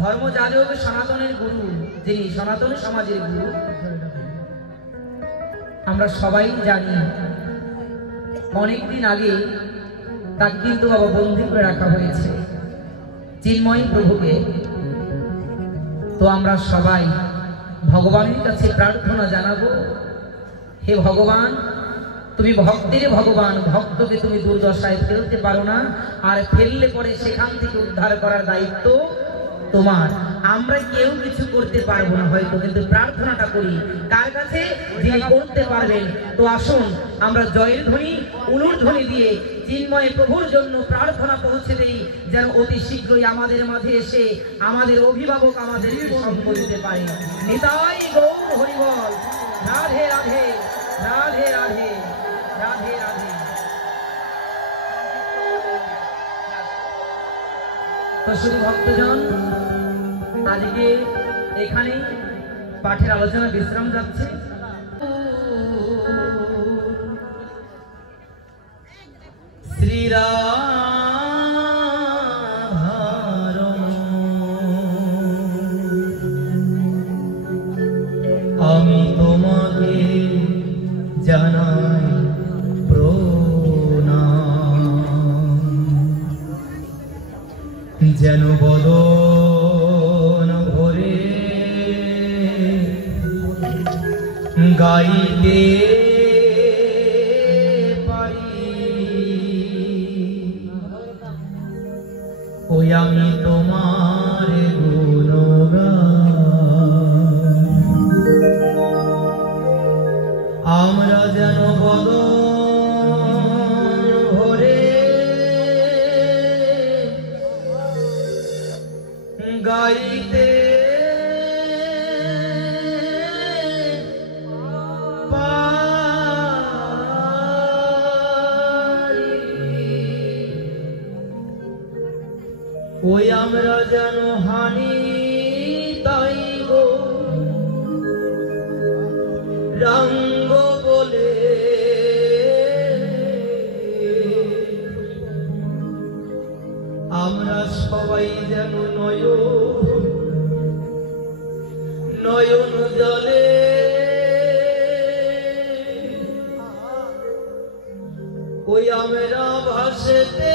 ধর্মযাজক সনাতনের গুরু, যিনি সনাতন সমাজের গুরু, আমরা সবাই জানি অনেকদিন আগে তাকে কিন্তু বাবা বন্দী করে রাখা হয়েছে, চিন্ময় প্রভুকে। তো আমরা সবাই ভগবানের কাছে প্রার্থনা জানাবো, হে ভগবান, তুমি ভক্তের ভগবান, ভক্তকে তুমি দুর্দশায় ফেলতে পারো না, আর ফেললে পরে সেখান থেকে উদ্ধার করার দায়িত্ব তোমার। আমরা কেউ কিছু করতে পারবো না হয়তো, কিন্তু প্রার্থনাটা করি কার কাছে? যিনি করতে পারবেন। তো আসুন আমরা জয়ের ধ্বনি, উলুর ধ্বনি দিয়ে চিন্ময় প্রভুর জন্য প্রার্থনা পৌঁছে দেই, যেন অতি শীঘ্রই আমাদের মাঝে এসে আমাদের অভিভাবক আমাদের সঙ্গ দিতে পারে। নিতাই গৌর হরি বল। রাধে রাধে, রাধে রাধে, রাধে রাধে। তো শুধু ভক্তজন, আজকে এখানে পাঠের আলোচনা বিশ্রাম যাচ্ছে। শ্রীরাধারম আমি তোমাকে জানাই প্রণাম, যেন বদন ভরে গাইতে পারি, ওই আমি তোমার গুণগান। আমরা যেন বদন ভরে গাইতে ওই আমরা যেন হানি তাই গো রঙ্গ বলে, আমরা সবাই যেন নয়ন জলে ওই আমরা ভাসতে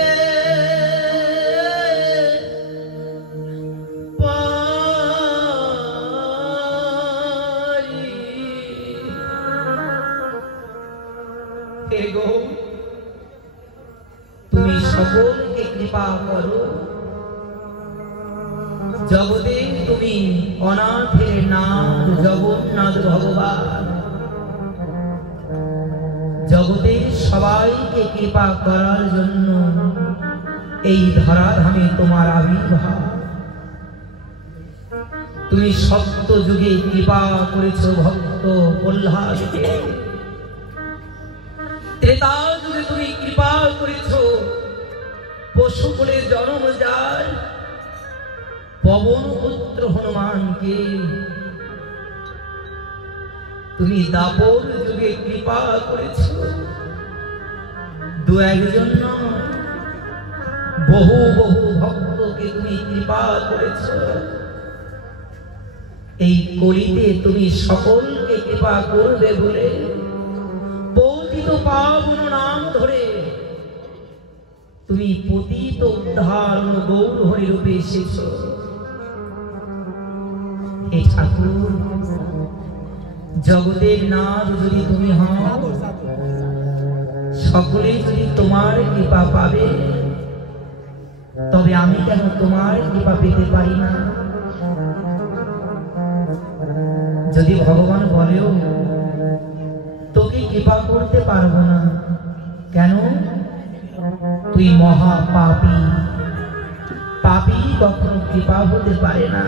তুমি সকলকে কৃপা করো। জগতে তুমি অনাথের নাথ জগন্নাথ ভগবান, জগতের সবাইকে কৃপা করার জন্য এই ধরাধামে তোমার আবির্ভাব। তুমি সত্য যুগে কৃপা করেছো ভক্ত প্রহ্লাদকে, ত্রেতা যুগে তুমি কৃপা করেছো পশু করে জন্ম যার পবন পুত্র হনুমানকে, তুমি দাপর যুগে কৃপা করেছো দু একজন বহু বহু ভক্তকে তুমি কৃপা করেছো। এই কলিতে তুমি সকলকে কৃপা করবে বলে পতিত পাবন নাম ধরে তুমি পতিত উদ্ধার গৌর হরি রূপে এসেছ। হে ঠাকুর, জগতের নাথ যদি তুমি হও, সকলে যদি তোমার কৃপা পাবে, তবে আমি কেন তোমার কৃপা পেতে পারি না? যদি ভগবান বলেও তোকে কৃপা করতে পারবো না, কেন? তুই মহা পাপী, পাপী কখনো কৃপা হতে পারে না।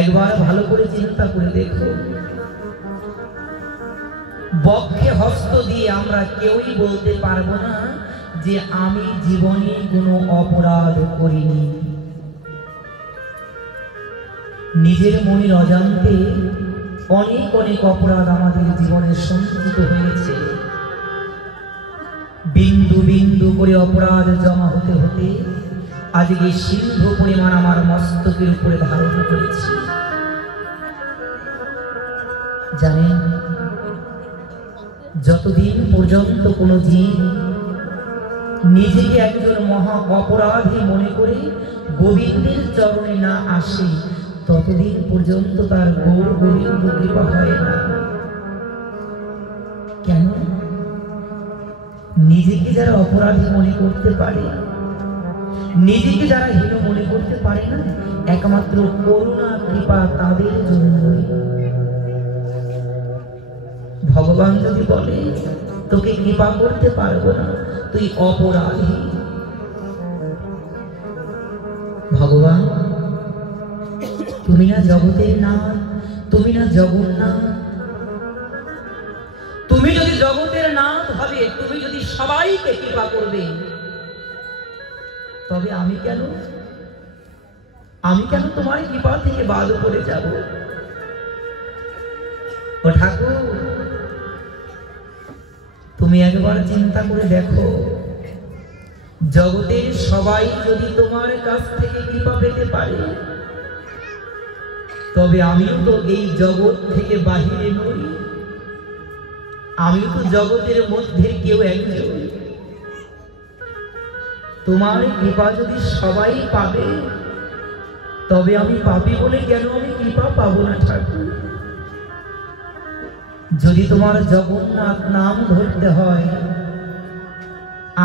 একবার ভালো করে চিন্তা করে দেখো, বক্ষে হস্ত দিয়ে আমরা কেউই বলতে পারবো না যে আমি জীবনে কোনো অপরাধ করিনি। নিজের মনের অজান্তে অনেক অনেক অপরাধ আমাদের জীবনে সঞ্চিত হয়েছে। বিন্দু বিন্দু করে অপরাধ জমা হতে হতে আজকে সিন্ধু পরিমাণ আমার মস্তকের উপরে ধারণ করেছি। জানেন, যতদিন পর্যন্ত কোনো জীব নিজেকে একজন মহা অপরাধী মনে করে গোবিন্দের চরণে না আসে, ততদিন পর্যন্ত তার গৌর গোবিন্দ কৃপা হয় না। কেন? নিজেকে যারা অপরাধী মনে করতে পারে, নিজেকে যারা হীন মনে করতে পারে না, একমাত্র করুণা কৃপা তাদের জন্যই। ভগবান যদি বলে তোকে কৃপা করতে পারবো না, তুই অপরাধী। ভগবান, তুমি না জগতের নাথ, তুমি না জগন্নাথ। তুমি যদি জগতের নাথ হবে, তুমি যদি সবাইকে কৃপা করবে, তবে আমি কেন তোমার কৃপা থেকে বাদ করে যাব? ও ঠাকুর, তুমি একবার চিন্তা করে দেখো, জগতের সবাই যদি তোমার কাছ থেকে কৃপা পেতে পারে, তবে আমিও তো এই জগৎ থেকে বাহিরে নই, আমিও তো জগতের মধ্যে কেউ একজন। তোমার কৃপা যদি সবাই পাবে, তবে আমি পাপী বলে কেন আমি কৃপা পাবো না ঠাকুর? যদি তোমার জগন্নাথ নাম ধরতে হয়,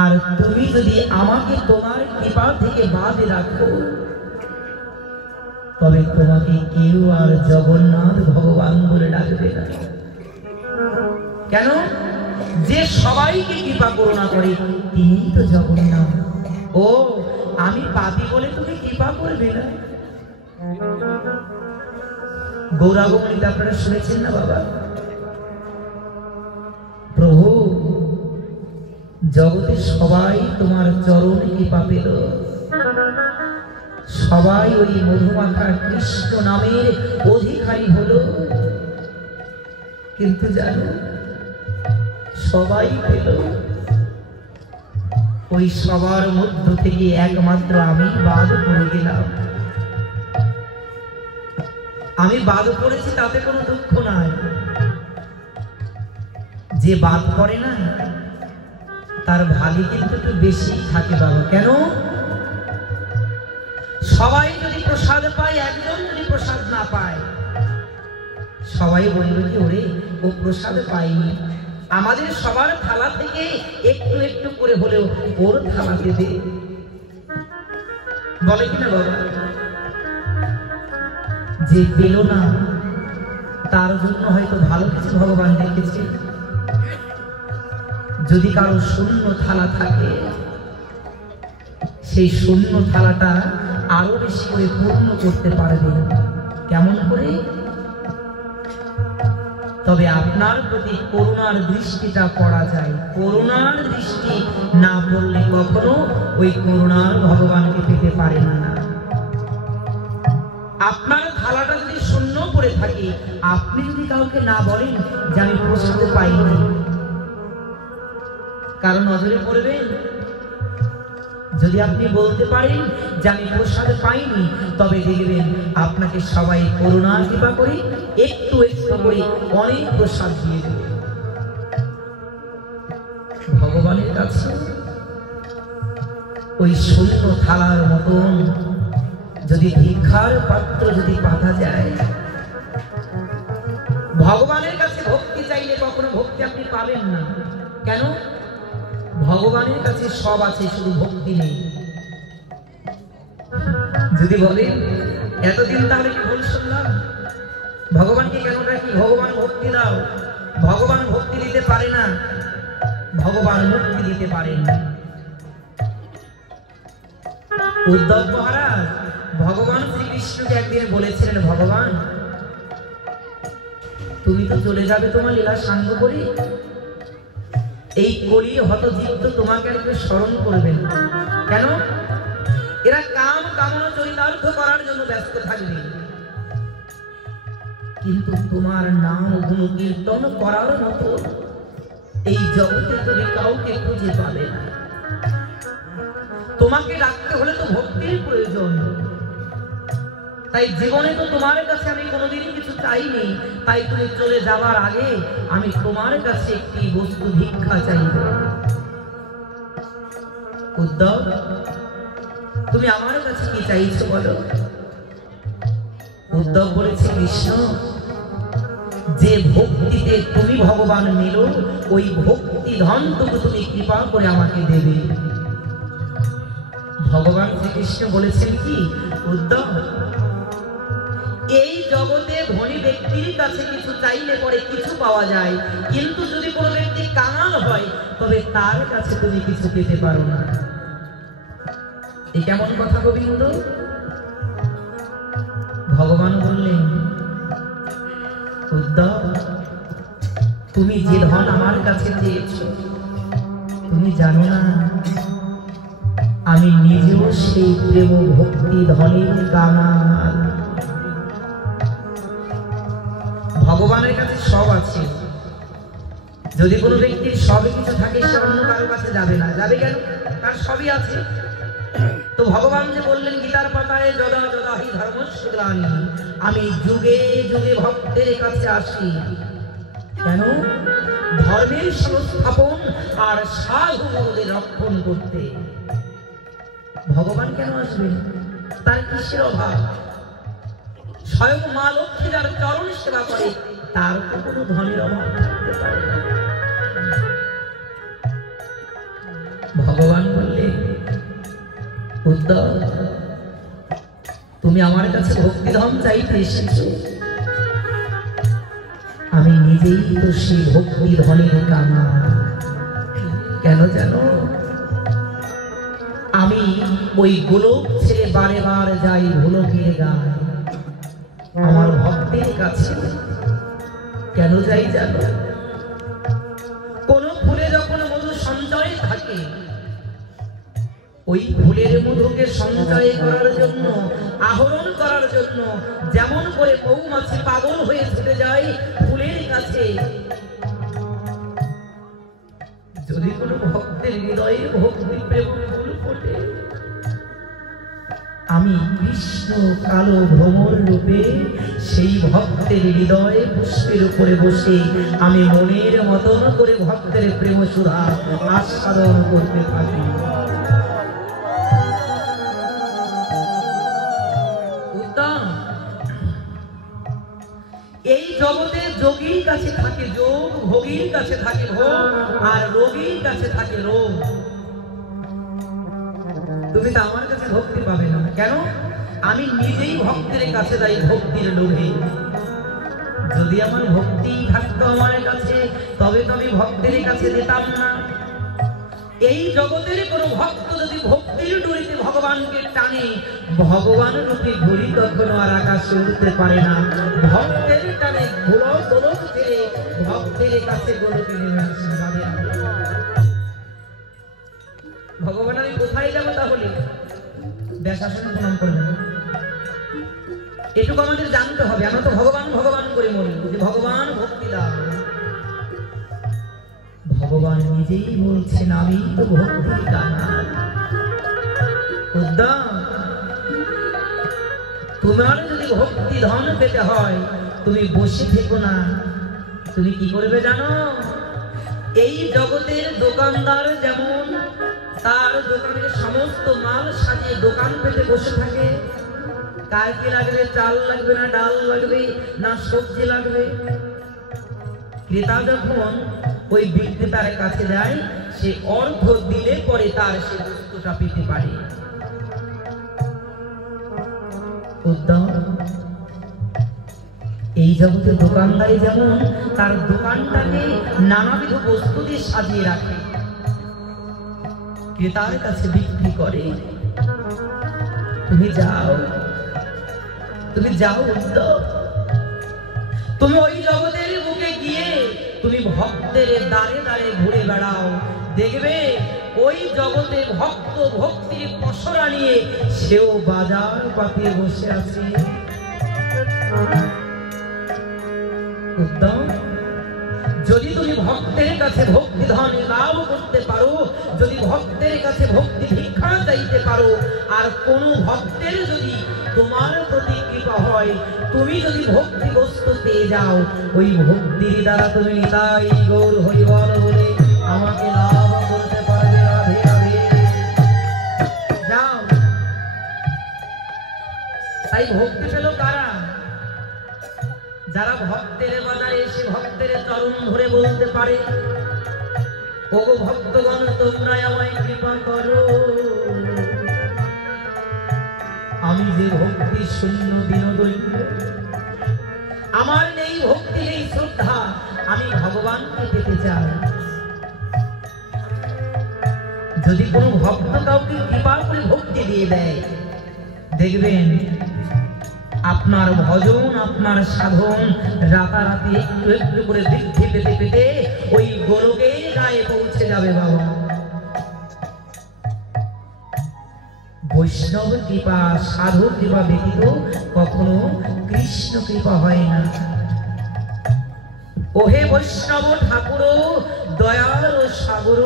আর তুমি যদি আমাকে তোমার কৃপা থেকে বাদ রাখো, তবে তোমাকে কেউ আর জগন্নাথ ভগবান বলে ডাকবে না। কেন? যে সবাইকে কৃপা করুণা করে, তিনি তো জগন্নাথ। ও, আমি পাপী বলে তুমি কৃপা করবে না? গৌরাঙ্গমণিতে আপনারা শুনেছেন না বাবা? প্রভু, জগতের সবাই তোমার চরণে কৃপা পেল, সবাই ওই মধুমাখা কৃষ্ণ নামের অধিকারী হলো, কিন্তু জানো, সবাই পেল, ওই সবার মধ্য থেকে একমাত্র আমি বাদ পড়ে গেলাম। আমি বাদ পড়েছি, তাতে কোনো দুঃখ নাই। যে বাদ করে না, তার ভাগে কিন্তু একটু বেশি থাকে বাবা। কেন? সবাই যদি প্রসাদ পায়, একজন যদি প্রসাদ না পায়, সবাই বলবে কি ওরে ও প্রসাদ পায়নি, আমাদের সবার থালা থেকে একটু একটু করে হলেও ওর থালাতে দে, বলে কিনা বাবা? যে পেল না, তার জন্য হয়তো ভালো কিছু ভগবান রেখেছে। যদি কারো শূন্য থালা থাকে, সেই শূন্য থালাটা আরো বেশি করে পূর্ণ করতে পারবে। কেমন করে? তবে আপনার প্রতি করুণার দৃষ্টিটা পড়া যায়। করুণার দৃষ্টি না পড়লে কখনো ওই করুণার ভগবানকে পেতে পারেন না। আপনার থালাটা যদি শূন্য পড়ে থাকে, আপনি যদি কাউকে না বলেন যে আমি প্রসাদ পাইনি, কারণ নজরে পড়বেন। যদি আপনি বলতে পারেন যে আমি প্রসাদ পাইনি, তবে দেখবেন আপনাকে সবাই করুণার কৃপা করে একটু একটু করে অনেক প্রসাদ দিয়ে দেবে। ভগবানের কাছে ওই শূন্য থালার মতন যদি ভিক্ষার পাত্র যদি পাতা যায়, ভগবানের কাছে ভক্তি চাইলে কখনো ভক্তি আপনি পাবেন না। কেন? ভগবানের কাছে সব আছে, শুধু ভক্তি নেই। যদি বলেন এতদিন তাহলে কি ভুল শুনলাম, ভগবানকে কেন ডাকি? ভগবান ভক্তি দাও। ভগবান ভক্তি দিতে পারে না, ভগবান মুক্তি দিতে পারেন। উদ্ধব মহারাজ ভগবান শ্রীকৃষ্ণকে একদিন বলেছিলেন, ভগবান তুমি তো চলে যাবে তোমার লীলা সাঙ্গ করে, এই কলির হতজীব তো তোমাকে আর কেউ স্মরণ করবে না। কেন? এরা কাম কামনা চরিতার্থ করার জন্য ব্যস্ত থাকবে, কিন্তু তোমার নাম গুণ কীর্তন করার মতো এই জগতে তুমি কাউকে খুঁজে পাবে না। তোমাকে ডাকতে হলে তো ভক্তির প্রয়োজন। তাই জীবনে তো তোমার কাছে আমি কোনোদিনই কিছু চাইনি, তাই তুমি চলে যাবার আগে আমি তোমার কাছে একটি বস্তু ভিক্ষা চাইব। উদ্ধব, তুমি আমার কাছে কি চাইছো বলো? উদ্ধব বলেছে, কৃষ্ণ, যে ভক্তিতে তুমি ভগবান মিলো, ওই ভক্তি ধনটুকু তুমি কৃপা করে আমাকে দেবে। ভগবান শ্রীকৃষ্ণ বলেছেন কি, উদ্ধব, এই জগতে ধনী ব্যক্তির কাছে কিছু চাইলে পরে কিছু পাওয়া যায়, কিন্তু যদি কোনো ব্যক্তি কাঙাল হয় তবে তার কাছে তুমি কিছু পেতে পারো না। এই কেমন কথা গোবিন্দ? ভগবান বললেন, উদ্ধব, তুমি যে ধন আমার কাছে চেয়েছো, তুমি জানো না আমি নিজেও সেই প্রেম ভক্তি ধনের কাঙাল। ভগবানের কাছে সব আছে। যদি কোনো ব্যক্তির সবই কিছু থাকে, সে অন্য কারো কাছে যাবে না। যাবে কেন? তার সবই আছে। তো ভগবান যে বললেন গীতার পাতায়, যদা যদা হি ধর্মস্য গ্লানি, আমি যুগে যুগে ভক্তের কাছে আসি। কেন? ধর্মের সংস্থাপন আর সাধু মনোদের রক্ষণ করতে। ভগবান কেন আসবেন? তার কিসের অভাব? স্বয়ং মা লক্ষ্মী যার চরণ সেবা করে, তার তো কোনো ধনের অভাব থাকতে পারে না। ভগবান বললেন, উদ্ধব, তুমি আমার কাছে ভক্তিধন চাইতে এসেছো, আমি নিজেই তো সেই ভক্তি ধনের কাঙাল। কেন জানো? আমি ওই গোলক ছেড়ে বারে বার যাই গোলকের গায়ে আমার ভক্তের কাছে। কেন যাই জানো? কোন ফুলে যখন মধু সঞ্চয় থাকে, ওই ফুলের মধুকে সঞ্চয় করার জন্য, আহরণ করার জন্য, যেমন করে মৌমাছি পাগল হয়ে ছুটে যায় ফুলের কাছে, যদি কোনো ভক্তের হৃদয়ে ভক্তি প্রেম ফুল ফোটে, আমি কৃষ্ণ কালো ভ্রমর রূপে সেই ভক্তের হৃদয়ে পুষ্পের উপরে বসে আমি মনের মতন করে ভক্তের প্রেম সুধা আস্বাদন করতে থাকি। এই জগতে যোগীর কাছে থাকে যোগ, ভোগীর কাছে থাকে ভোগ, আর রোগীর কাছে থাকে রোগ। তুমি তো আমার কাছে ভক্তি পাবে না। কেন? আমি নিজেই ভক্তের কাছে যাই ভক্তির লোভে। যদি আমার ভক্তি থাকতো আমার কাছে, তবে তো আমি ভক্তের কাছে যেতাম না। এই জগতের কোন ভক্ত যদি ভক্তির ডুরিতে ভগবানকে টানে, ভগবান রূপে ঘুড়ি কখনো আর আকাশে উঠতে পারে না। ভক্তের টানে গোলক গোলক ছেড়ে ভক্তের কাছে গোলকে নেমে আসে। ভগবান, আমি কোথায় যাবো তাহলে? ব্যাসাসনে প্রণাম করবেন। এটুকু আমাদের জানতে হবে। আমরা তো ভগবান ভগবান করে মরি, যে ভগবান ভক্তি দাও। ভগবান নিজেই বলছেন, আমি তো ভক্তির কাঙাল। উদ্ধব, তোমার যদি ভক্তি ধন পেতে হয়, তুমি বসে থেকো না। তুমি কি করবে জানো? এই জগতের দোকানদার যেমন তার দোকানের সমস্ত মাল সাজিয়ে দোকান পেতে বসে থাকে, কার কি লাগবে? চাল লাগবে না ডাল লাগবে না সবজি লাগবে? ক্রেতা যখন ওই বিক্রেতার কাছে যায়, সে অর্থ দিলে পরে তার সে বস্তুটা পেতে পারে। এই জগতের দোকানদারি যেমন তার দোকানটাকে নানাবিধ বস্তু দিয়ে সাজিয়ে রাখে, ক্রেতার কাছে বিক্রি করে। তুমি যাও উদ্ধব, তুমি ওই জগতের বুকে গিয়ে তুমি ভক্তের দ্বারে দ্বারে ঘুরে বেড়াও। দেখবে ওই জগতে ভক্ত ভক্তির পসরা নিয়ে সেও বাজার পাতিয়ে বসে আছে। উদ্ধব, যদি তুমি ভক্তের কাছে ভক্তি ধন লাভ করতে পারো, যদি ভক্তের কাছে ভক্তি ভিক্ষা চাইতে পারো, আর কোন ভক্তের যদি তোমার প্রতি কৃপা হয়, তুমি যদি ভক্তি বস্তু পেয়ে যাও, ওই ভক্তির দ্বারা তুমি নিতাই গৌর হরি বল বলে আমাকে লাভ করতে পারবে। রাধে রাধে। যাও। তাই ভক্তি পেল কারা? যারা ভক্তের বাজারে এসে ভক্তের চরণ ধরে বলতে পারে, ওগো ভক্তগণ তোমরা আমায় কৃপা করো, আমি যে ভক্তি শূন্য দীনদৈন্য, আমার নেই ভক্তি নেই শ্রদ্ধা, আমি ভগবানকে পেতে চাই। যদি কোনো ভক্ত কাউকে কৃপা করে ভক্তি দিয়ে দেয়, দেখবেন আপনার ভজন আপনার সাধন রাতারাতি একটু একটু করে বৃদ্ধি পেতে পেতে ওই গোলকের গায়ে পৌঁছে যাবে। বাবা, বৈষ্ণব কৃপা সাধু কৃপা ব্যতীত কখনো কৃষ্ণ কৃপা হয় না। ওহে বৈষ্ণব ঠাকুর দয়ার সাগর,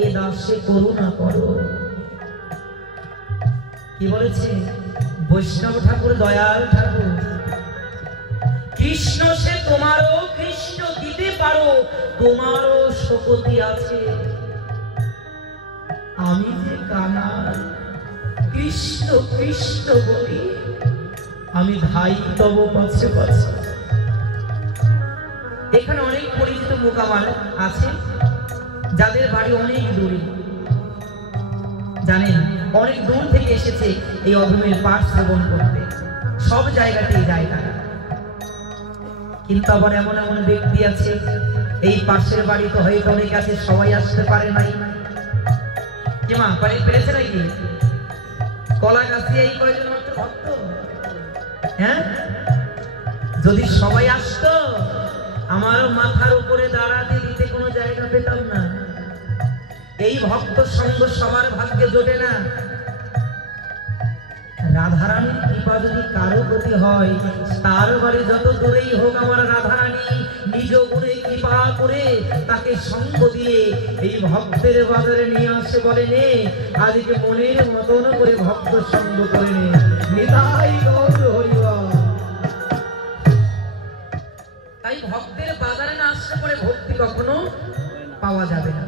এ দাসে করুণা করো। কি বলেছে? বৈষ্ণব ঠাকুর দয়াল ঠাকুর, কৃষ্ণ সে তোমারও, কৃষ্ণ দিতে পারো, তোমারও শক্তি আছে। আমি যে কানার কৃষ্ণ কৃষ্ণ বলি, আমি ধাই তব পাছে পাছে। এখানে অনেক পরিচিত মুখ আমার আছে, যাদের বাড়ি অনেক দূরে, জানেন অনেক দূর থেকে এসেছে এই অধমের পাঠ শ্রবণ করতে, সব জায়গাতেই যায় তারা। কিন্তু আবার এমন এমন ব্যক্তি আছে, এই পাশের বাড়ি তো হয়তো অনেক আছে, সবাই আসতে পারে নাই। কি মা পেরেছে নাকি? কলা গাছে এই কয়জন মাত্র ভক্ত, হ্যাঁ? যদি সবাই আসতো, আমার মাথার উপরে দাঁড়াতে দিতে কোনো জায়গা পেতাম না। এই ভক্ত সঙ্গ সবার ভাগ্যে জোটে না। রাধারানীর কৃপা যদি কারো প্রতি হয়, তার বাড়ি যত দূরেই হোক, আমার রাধারানী নিজ গুণে কৃপা করে তাকে সঙ্গ দিয়ে এই ভক্তের বাজারে নিয়ে আসে, বলে নে আজকে মনের মতন করে ভক্ত সঙ্গ করে নে। নিতাই গৌর হরি বল। তাই ভক্তের বাজারে না আসলে পরে ভক্তি কখনো পাওয়া যাবে না।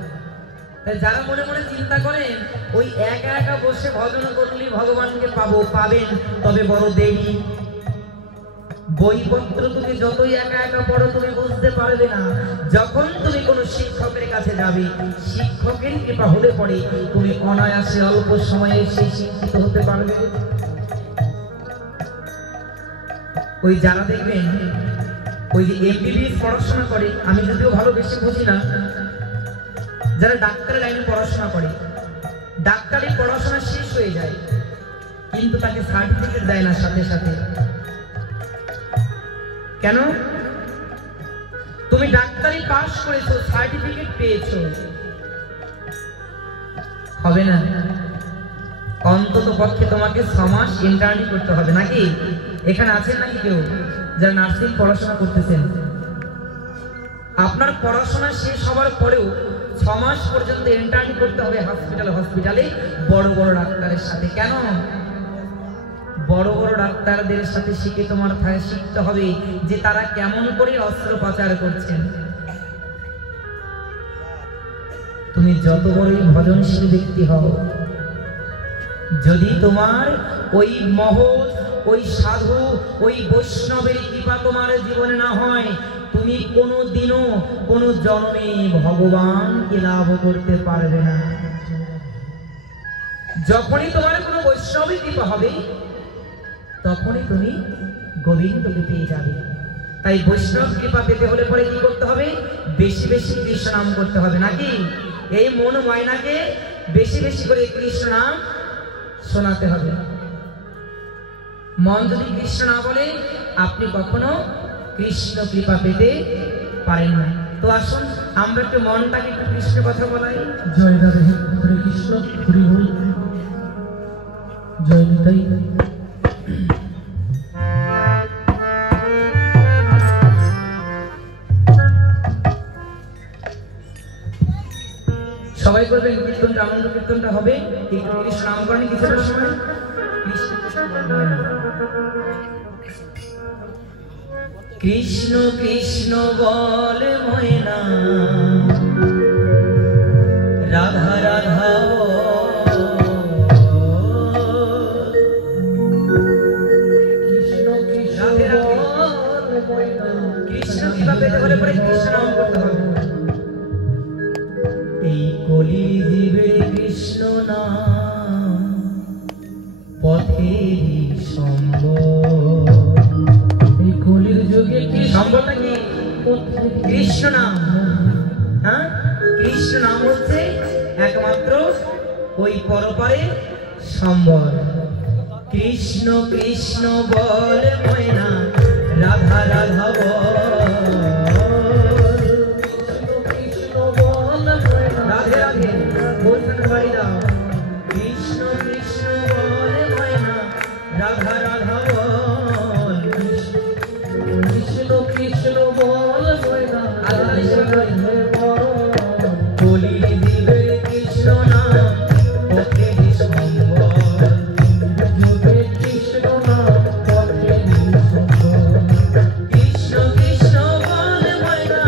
যারা মনে মনে চিন্তা করেন ওই একা একা বসে ভজন করলেই ভগবানকে পাবো, পাবেন, তবে বড় দেরি। বইপত্র তুমি যতই একা একা পড়ো, তুমি বুঝতে পারবে না। যখন তুমি কোনো শিক্ষকের কাছে যাবে, শিক্ষকের কৃপা হলে পরে তুমি অনায়াসে অল্প সময়ে সেই শিক্ষিত হতে পারবে। ওই যারা দেখবেন ওই যে এমবিবিএস পড়াশোনা করে, আমি যদিও ভালো বেশি বুঝি না, যারা ডাক্তারের লাইনে পড়াশোনা করে, ডাক্তারি পড়াশোনা শেষ হয়ে যায় কিন্তু তাকে সার্টিফিকেট দেয় না সাথে সাথে। কেন? তুমি ডাক্তারি পাস করেছো, সার্টিফিকেট পেয়েছো, হবে না। অন্তত পক্ষে তোমাকে 6 মাস ইন্টার্নি করতে হবে, নাকি? এখানে আছেন নাকি কেউ যারা নার্সিং পড়াশোনা করতেছেন? আপনার পড়াশোনা শেষ হওয়ার পরেও 6 মাস পর্যন্ত ইন্টার্নি করতে হবে হসপিটালে বড় বড় ডাক্তারের সাথে। কেন? বড় বড় ডাক্তারদের সাথে শিখে তোমার শিখতে হবে যে তারা কেমন করে অস্ত্রোপচার করছেন। তুমি যত বড়ই ভজনশীল ব্যক্তি হও, যদি তোমার ওই মহৎ, ওই সাধু, ওই বৈষ্ণবের কৃপা তোমার জীবনে না হয়, তুমি কোনো দিনও কোনো জন্মে ভগবানকে লাভ করতে পারবে না। যখনই তোমার কোনো বৈষ্ণবের কৃপা হবে, তখনই তুমি গোবিন্দকে পেয়ে যাবে। তাই বৈষ্ণব কৃপা পেতে হলে পরে কি করতে হবে? বেশি বেশি কৃষ্ণ নাম করতে হবে, নাকি? এই মন ময়নাকে বেশি বেশি করে কৃষ্ণ নাম শোনাতে হবে। মন যদি কৃষ্ণ না বলে, আপনি কখনো কৃষ্ণ কৃপা পেতে পারেন না। তো আসুন আমরা একটু মনটাকে একটু কৃষ্ণ কথা বলাই। জয় রাধে, হরে কৃষ্ণ, হরি হরি, জয় নিতাই। সবাই করবেন কীর্তনটা, আনন্দ কীর্তনটা হবে। একটু কৃষ্ণ নাম করেন কিছুটা সময়। কৃষ্ণ কৃষ্ণ বলে ময়না, রাধা রাধা কৃষ্ণ কৃষ্ণ কৃষ্ণ কিভাবে পেতে হলে পরে কৃষ্ণ নাম করতে হবে। এই কলি জীবে কৃষ্ণ নাম পথেরই সম্বল। এই কলির যুগে কি সম্বলটা কি? কৃষ্ণ নাম। হ্যাঁ, কৃষ্ণ নাম হচ্ছে একমাত্র ওই পরপারে সম্বল। কৃষ্ণ কৃষ্ণ বল ময়না, রাধা রাধা বল, রাধে রাধে বলছেন বাড়ি দাও। কৃষ্ণ কৃষ্ণ বল ময়না, রাধা রাধা বল, কৃষ্ণ কৃষ্ণ বল ময়না, বলি দিবে কৃষ্ণ নাম পথেরই সম্বল। কৃষ্ণ নাম পথেরই সম্বল। কৃষ্ণ কৃষ্ণ বল ময়না,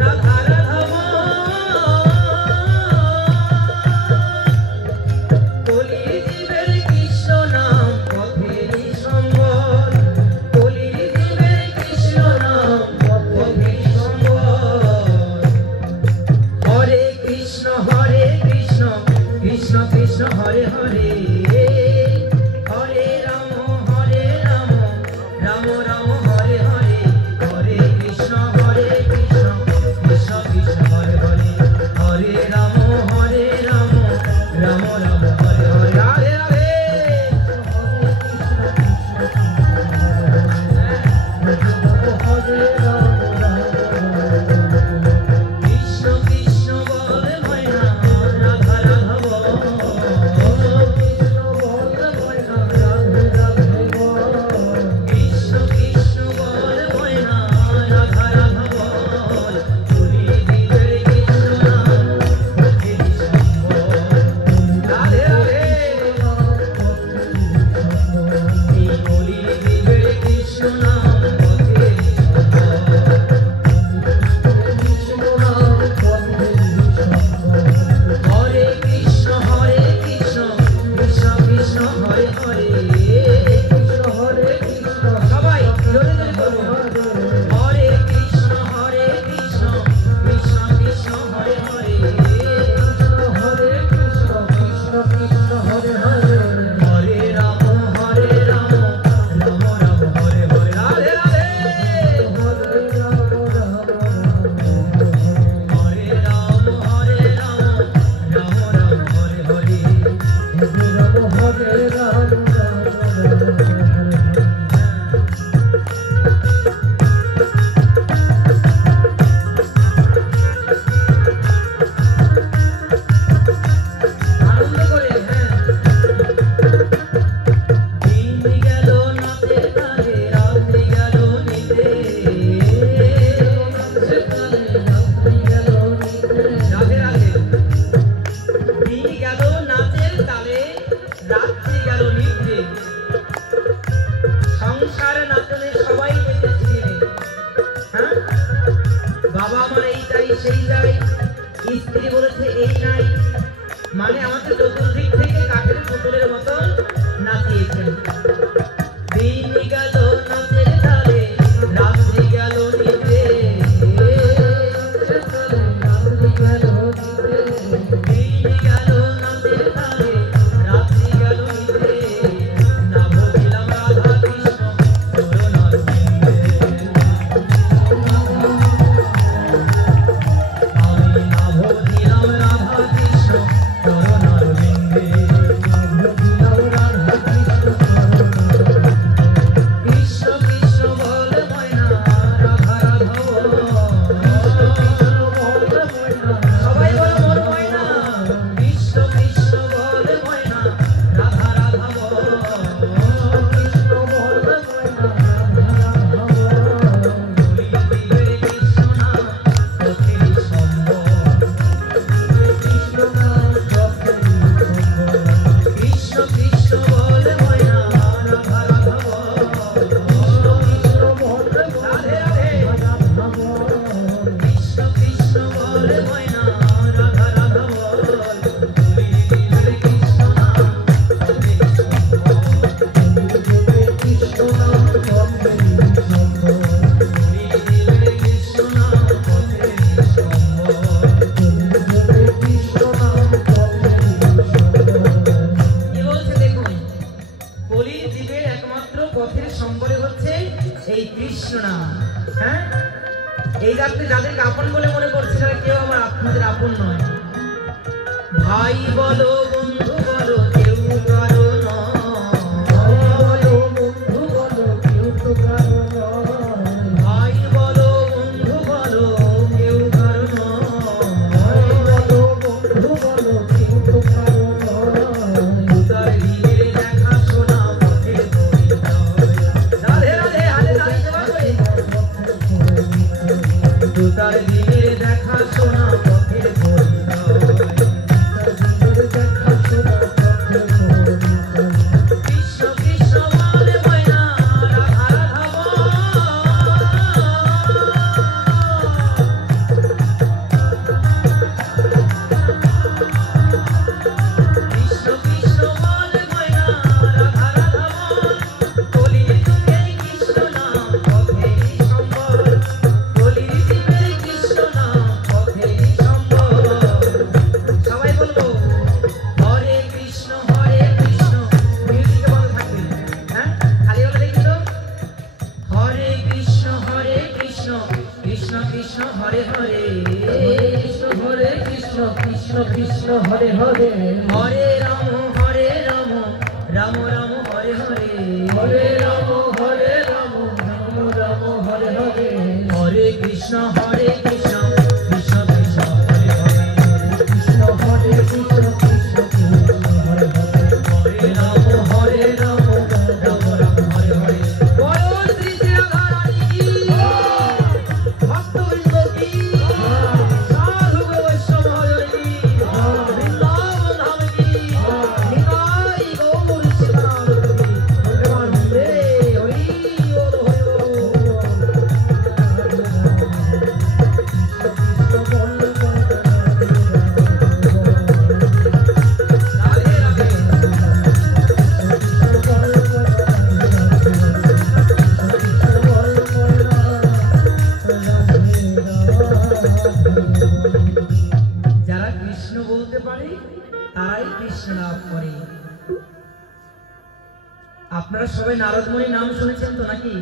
রাধা রাধা বল, বলি দিবে কৃষ্ণ নাম পথেরই সম্বল। কলির জীবের একমাত্র পথের সম্বলে হচ্ছে এই কৃষ্ণ নাম। হ্যাঁ, এই যাত্রী যাদেরকে আপন বলে মনে করছে তারা কেউ আমার আপনাদের আপন নয়। ভাই বলো বন্ধু বলো কেউ কারো আপনারা সবাই নারদমণি নাম শুনেছেন তো নাকি?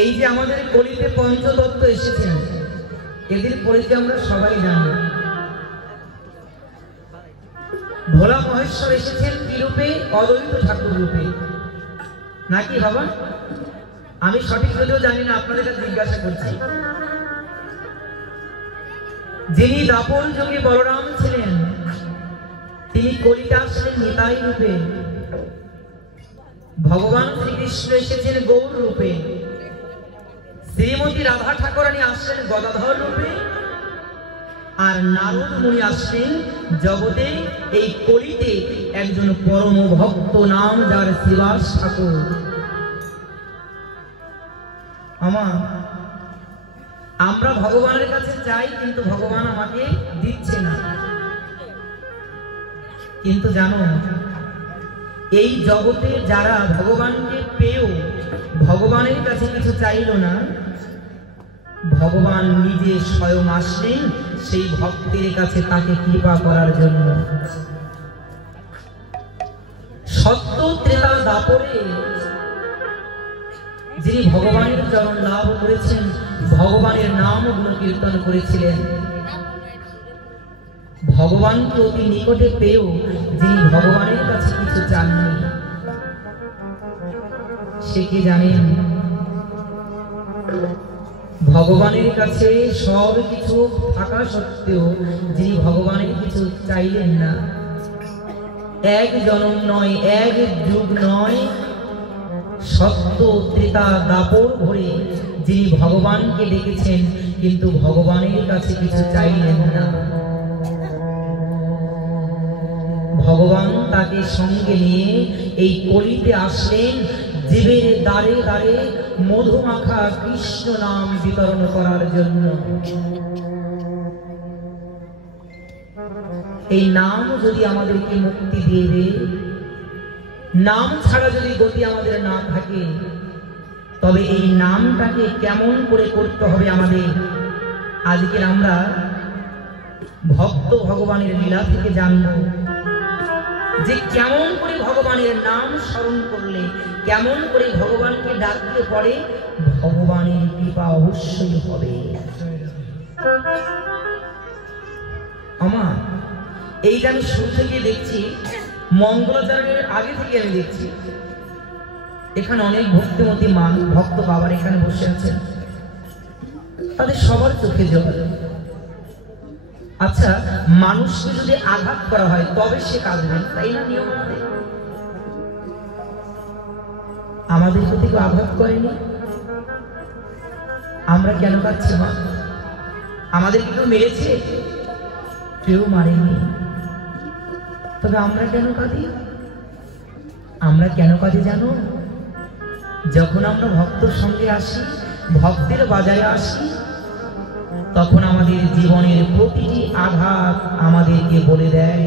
এই যে আমাদের কলিতে পঞ্চদত্ত এসেছেন, এদের পরিচয় আমরা সবাই জানি। ভোলা মহেশ্বর এসেছেন কি রূপে? অদ্বৈত ঠাকুর রূপে, নাকি বাবা? আমি সঠিক যদিও জানি না, আপনাদের কাছে জিজ্ঞাসা করছি। যিনি দাপর যোগী বলরাম ছিলেন, তিনি কলিতে আসলেন নিতাই রূপে। ভগবান শ্রীকৃষ্ণ এসেছেন গৌর রূপে। শ্রীমতী রাধা ঠাকুরানী আসলেন গদাধর রূপে। আর নারদ মুনি আসলেন জগতে এই কলিতে একজন পরম ভক্ত, নাম যার শ্রীবাস ঠাকুর। আমরা ভগবানের কাছে চাই, কিন্তু ভগবান আমাকে দিচ্ছে না। কিন্তু জানো, এই জগতে যারা ভগবানকে পেয়েও ভগবানের কাছে কিছু চাইল না, ভগবান নিজে স্বয়ং আসলেন সেই ভক্তের কাছে তাকে কৃপা করার জন্য। সত্য ত্রেতা দাপরে যিনি ভগবানের চরণ লাভ করেছেন, ভগবানের নাম গুণ কীর্তন করেছিলেন, ভগবানকে অতি নিকটে পেয়েও যিনি ভগবানের কাছে কিছু চাননি, সে কি জানেন? ভগবানের কাছে সব কিছু থাকা সত্ত্বেও যিনি ভগবানের কিছু চাইলেন না, এক জনম নয়, এক যুগ নয়, সত্য ত্রেতা দাপর ভরে যিনি ভগবানকে ডেকেছেন, কিন্তু ভগবানের কাছে কিছু চাইলেন না। ভগবান তাকে সঙ্গে নিয়ে এই কলিতে আসলেন জীবের দ্বারে দ্বারে মধুমাখা কৃষ্ণ নাম বিতরণ করার জন্য। এই নাম যদি আমাদেরকে মুক্তি দিয়ে দেয়, নাম ছাড়া যদি গতি আমাদের না থাকে, তবে এই নামটাকে কেমন করে করতে হবে আমাদের, আজকে আমরা ভক্ত ভগবানের লীলা থেকে জানব। যে কেমন করে ভগবানের নাম স্মরণ করলে, কেমন করে ভগবানকে ডাকতে পড়ে, ভগবানের কৃপা অবশ্যই হবে। আমার এইটা আমি শুরু থেকে দেখছি, মঙ্গলাচরণের আগে থেকে আমি দেখছি এখানে অনেক ভক্তিমতী ভক্ত বাবার এখানে বসে আছেন, তাদের সবার চোখে জল। আচ্ছা, মানুষকে যদি আঘাত করা হয় তবে সে কাঁদবেন, তাই না নিয়ম? আমাদের প্রতি কেউ আঘাত করেনি, আমরা কেন কাঁদছি? মা, আমাদের কেউ মেরেছে? কেউ মারেনি, তবে আমরা কেন কাঁদি? আমরা কেন কাঁদি জানো? যখন আমরা ভক্তর সঙ্গে আসি, ভক্তের বাজারে আসি, তখন আমাদের জীবনের প্রতিটি আঘাত আমাদেরকে বলে দেয়,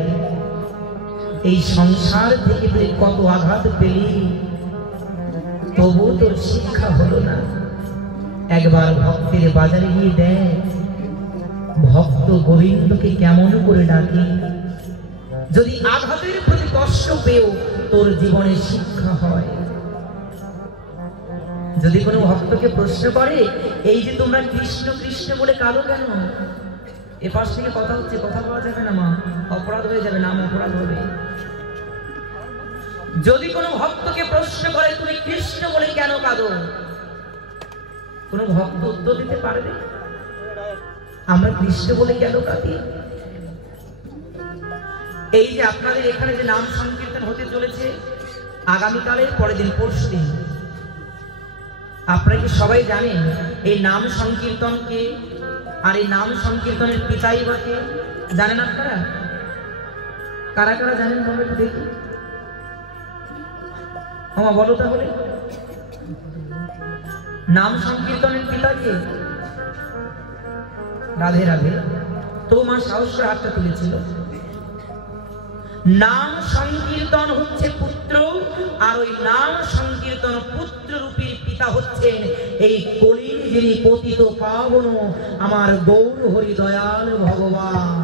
এই সংসার থেকে তুই কত আঘাত পেলি, তবু তোর শিক্ষা হলো না। একবার ভক্তের বাজারে গিয়ে দেখ, ভক্ত গোবিন্দকে কেমন করে ডাকে। যদি আঘাতের প্রতি কষ্ট পেও, তোর জীবনে শিক্ষা হয়। যদি কোনো ভক্তকে প্রশ্ন করে, এই যে তোমরা কৃষ্ণ কৃষ্ণ বলে কাঁদো কেন, এপাশ থেকে কথা হচ্ছে, কথা বলা যাবে না মা, অপরাধ হয়ে যাবে, নাম অপরাধ হবে। যদি কোনো ভক্তকে প্রশ্ন করে তুমি কৃষ্ণ বলে কেন কাঁদো, কোন ভক্ত উত্তর দিতে পারবে? আমরা কৃষ্ণ বলে কেন কাঁদি? এই যে আপনাদের এখানে যে নাম সংকীর্তন হতে চলেছে আগামীকালের পরের দিন, পরশু দিন, আপনারা কি সবাই জানেন এই নাম সংকীর্তনকে? আর এই নাম সংকীর্তনের পিতাই বা কে জানেন আপনারা? কারা কারা জানেন বলো একটু দেখি। আমা বলো তাহলে, নাম সংকীর্তনের পিতা কে? রাধে রাধে। তো মা সাহসের হাতটা তুলেছিল। নাম সংকীর্তন হচ্ছে পুত্র, আর ওই নাম সংকীর্তন পুত্র রূপী পিতা হচ্ছেন এই কলির যিনি পতিত পাবন আমার গৌর হরি দয়াল ভগবান।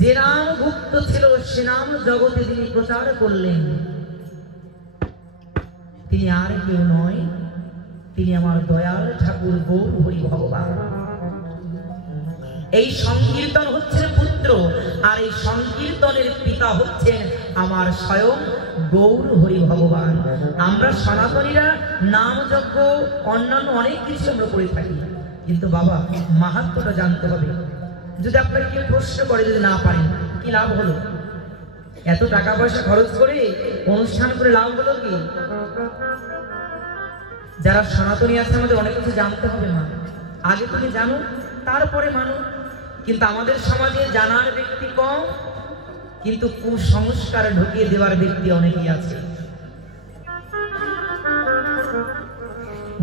যে নাম গুপ্ত ছিল সে নাম জগতে যিনি প্রচার করলেন, তিনি আর কেউ নয়, তিনি আমার দয়াল ঠাকুর গৌর হরি ভগবান। এই সংকীর্তন হচ্ছে পুত্র, আর এই সংকীর্তনের পিতা হচ্ছেন আমার স্বয়ং গৌর হরি ভগবান। আমরা সনাতনীরা নাম যজ্ঞ অন্যান্য অনেক কিছু আমরা করে থাকি, কিন্তু বাবা মাহাত্ম্যটা জানতে হবে। যদি আপনাকে কেউ প্রশ্ন করে, যদি না পারেন, কি লাভ হলো? এত টাকা পয়সা খরচ করে অনুষ্ঠান করে লাভ হলো কি? যারা সনাতনী আছে আমাদের অনেক কিছু জানতে হবে মা, আগে তুমি জানো তারপরে মানো। কিন্তু আমাদের সমাজে জানার ব্যক্তি কম, কিন্তু কুসংস্কার ঢুকিয়ে দেওয়ার ব্যক্তি অনেকেই আছে।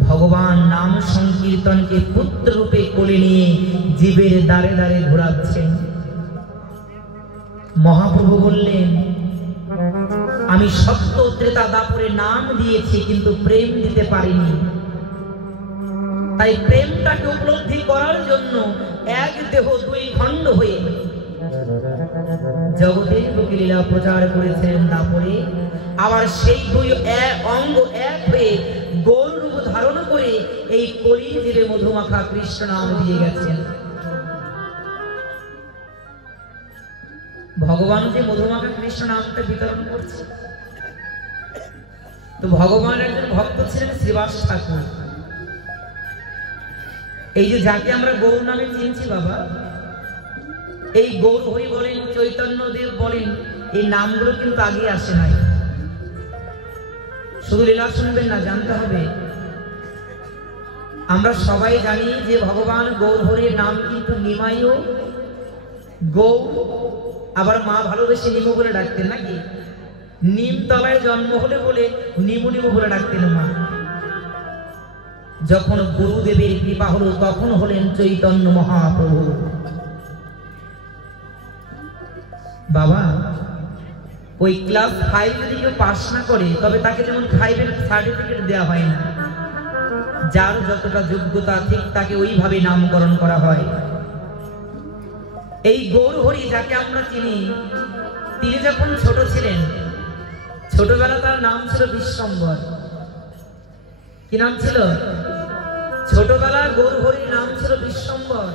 ভগবান নাম সংকীর্তনকে পুত্র রূপে কোলে নিয়ে জীবের দ্বারে দ্বারে ঘোরাচ্ছেন। মহাপ্রভু বললেন, আমি সত্য ত্রেতা দাপরে নাম দিয়েছি, কিন্তু প্রেম দিতে পারিনি। তাই প্রেমটাকে উপলব্ধি করার জন্য এক দেহ দুই খণ্ড হয়ে জগতের বুকে লীলা প্রচার করেছেন দাপরে। আবার সেই দুই অঙ্গ এক হয়ে গৌর রূপ ধারণ করে এই কলির জীবে মধুমাখা কৃষ্ণ নাম দিয়ে গেছেন। ভগবান যে মধুমাখা কৃষ্ণ নামটা বিতরণ করছে, তো ভগবান একজন ভক্ত ছিলেন শ্রীবাস ঠাকুর। এই যে যাকে আমরা গৌর নামে চিনছি বাবা, এই গৌর হরি বলেন, চৈতন্য দেব বলেন, এই নামগুলো কিন্তু আগে আসে নাই। শুধু লীলা শুনবেন না, জানতে হবে। আমরা সবাই জানি যে ভগবান গৌর হরির নাম কিন্তু নিমাইও গৌ, আবার মা ভালোবেসে নিমু বলে ডাকতেন নাকি? নিমতলায় জন্ম হলে বলে নিমু নিমু বলে ডাকতেন মা। যখন গুরুদেবের কৃপা হলো তখন হলেন চৈতন্য মহাপ্রভু। বাবা, ওই ক্লাস 5 যদি কেউ পাস না করে, তবে তাকে যেমন 5-এর সার্টিফিকেট দেওয়া হয় না। যার যতটা যোগ্যতা ঠিক তাকে ওইভাবে নামকরণ করা হয়। এই গৌরহরি যাকে আমরা চিনি, তিনি যখন ছোট ছিলেন, ছোটবেলা তার নাম ছিল বিশ্বম্বর। কি নাম ছিল? ছোটবেলা গৌরহরির নাম ছিল বিশ্বম্বর।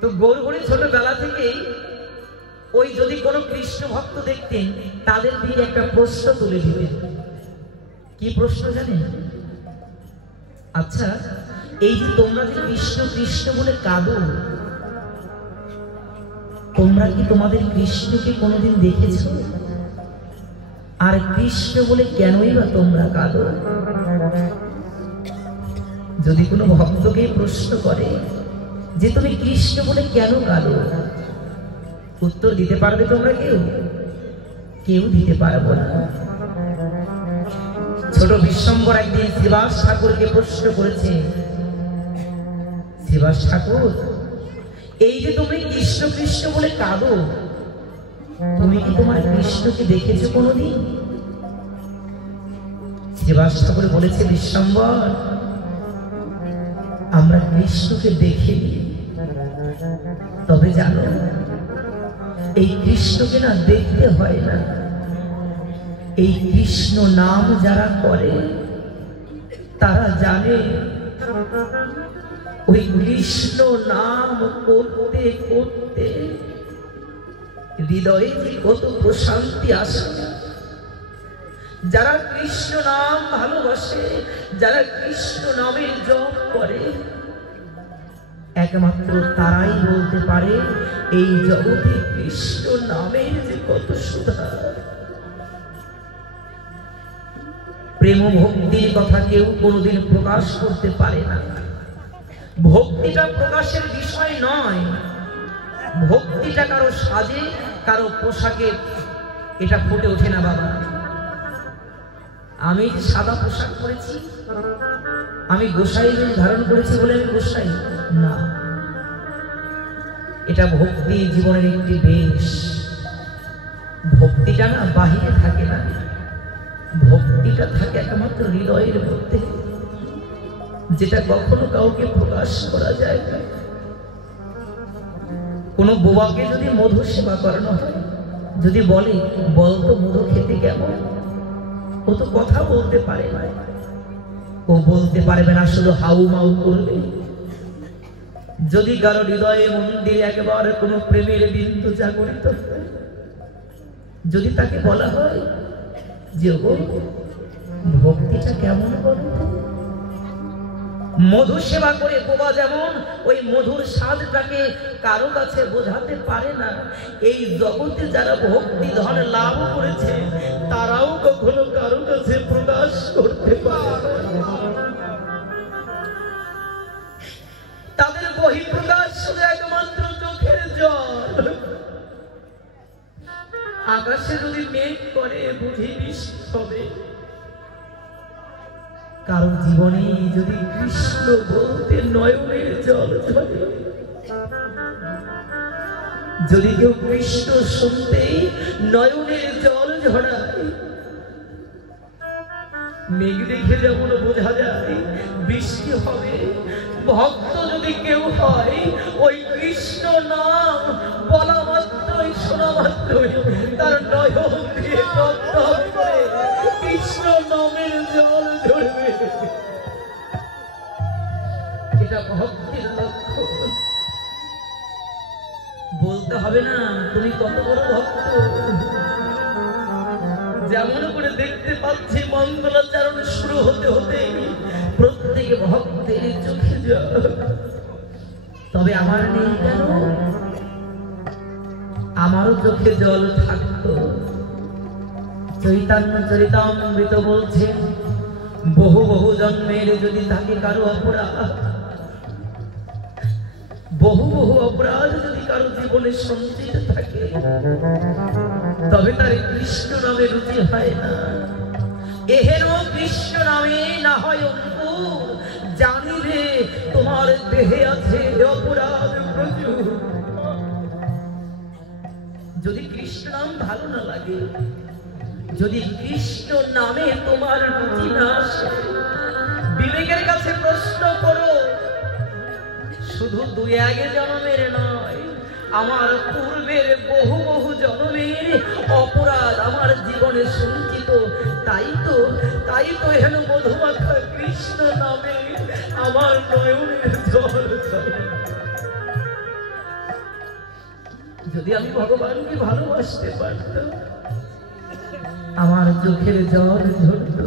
তো গৌরহরি ছোটবেলা থেকেই ওই যদি কোনো কৃষ্ণ ভক্ত দেখতেন, তাদের দিয়ে একটা প্রশ্ন তুলে দিতেন। কি প্রশ্ন জানেন? আচ্ছা, এই যে তোমরা যে কৃষ্ণ কৃষ্ণ বলে কাঁদো, তোমরা কি তোমাদের কৃষ্ণকে কোনোদিন দেখেছ? আর কৃষ্ণ বলে কেনই বা তোমরা কাঁদো? যদি কোনো ভক্তকে প্রশ্ন করে যে তুমি কৃষ্ণ বলে কেন কাঁদো, উত্তর দিতে পারবে তোমরা? কেউ দিতে পারবো না। ছোট বিশ্বম্বর একদিন শ্রীবাস ঠাকুরকে প্রশ্ন করেছে, শ্রীবাস ঠাকুর, এই যে তুমি কৃষ্ণ কৃষ্ণ বলে কাঁদো, তুমি কি তোমার কৃষ্ণকে দেখেছো কোনোদিন? শ্রীবাস ঠাকুর বলেছে, বিশ্বম্বর, আমরা কৃষ্ণকে দেখিনি, তবে জানো এই কৃষ্ণকে না দেখতে হয় না, এই কৃষ্ণ নাম যারা করে তারা জানে ওই কৃষ্ণ নাম করতে করতে হৃদয়ে যে কত প্রশান্তি আসে। যারা কৃষ্ণ নাম ভালোবাসে, যারা কৃষ্ণ নামের জপ করে, একমাত্র তারাই বলতে পারে এই জগতে কৃষ্ণ নামের যে কত সুধা। প্রেম ভক্তির কথা কেউ কোনোদিন প্রকাশ করতে পারে না। ভক্তিটা প্রকাশের বিষয় নয়। ভক্তিটা কারো সাজে, কারো পোশাকে এটা ফুটে ওঠে না। বাবা, আমি যে সাদা পোশাক পরেছি, আমি গোসাই ধারণ করেছি বলে আমি গোসাই না। এটা ভক্তি জীবনের একটি বেশ। ভক্তিটা না বাহিরে থাকে না, ভক্তিটা থাকে একমাত্র হৃদয়ের মধ্যে, যেটা কখনো কাউকে প্রকাশ করা যায় না। কোনো বোবাকে যদি মধু সেবা করানো হয়, যদি বলে বলতো মধু খেতে কেমন, ও তো কথা বলতে পারে না, ও বলতে পারবে না, শুধু হাউ মাউ করবে। যদি কারো হৃদয়ে মন্দিরে একেবারে কোনো প্রেমের বিন্দু জাগরিত হয়, যদি তাকে বলা হয় যে ও ভক্তিটা কেমন বলতো, মধু সেবা করে বোবা যেমন ওই মধুর স্বাদটাকে কারো কাছে বোঝাতে পারে না, এই জগতে যারা ভক্তি ধন লাভ করেছে তারাও কখনো কারো কাছে প্রকাশ করতে পারে না। তাদের বহিঃপ্রকাশ শুধু একমাত্র চোখের জল। আকাশে যদি মেঘ করে বুঝি বৃষ্টি হবে। কারো জীবনে যদি কৃষ্ণ বলতে নয়নের জল ঝরে, যদি কেউ কৃষ্ণ শুনতেই নয়নের জল ঝরায়, মেঘ দেখে যেমন বোঝা যায় বৃষ্টি হবে, ভক্ত যদি কেউ হয় ওই কৃষ্ণ নাম বলা মাত্রই, শোনা মাত্রই তার নয়ন দিয়ে কৃষ্ণ নামের জল ঝরবে। এটা ভক্তির লক্ষণ। বলতে হবে না তুমি কত বড় ভক্ত। যেমন করে দেখতে পাচ্ছি মঙ্গলাচরণ শুরু হতে হতে প্রত্যেকে ভক্তের চোখে জল। তবে আমার নেই কেন? আমারও চোখে জল থাকতো। চৈতন্য চরিতামৃত বলছে, বহু বহু জন্মের যদি থাকে কারো অপরাধ, বহু বহু অপরাধ যদি কারো জীবনে সঞ্চিত থাকে, তবে তার কৃষ্ণ নামে রুচি হয় না। এহেন কৃষ্ণ নামে না হয় অঙ্কুর, জানি রে তোমার দেহে আছে অপরাধ প্রচুর। যদি কৃষ্ণ নাম ভালো না লাগে, যদি কৃষ্ণ নামে তোমার রুচি না আসে, বিবেকের কাছে প্রশ্ন করো, শুধু দুই এক জন্মের নয়, আমার পূর্বের বহু বহু জন্মের অপরাধ আমার জীবনে সঞ্চিত। তাই তো হেন মধুমাখা কৃষ্ণ নামে আমার নয়নের জল ঝরে। যদি আমি ভগবানকে ভালোবাসতে পারতাম, আমার চোখের জল ঝরত।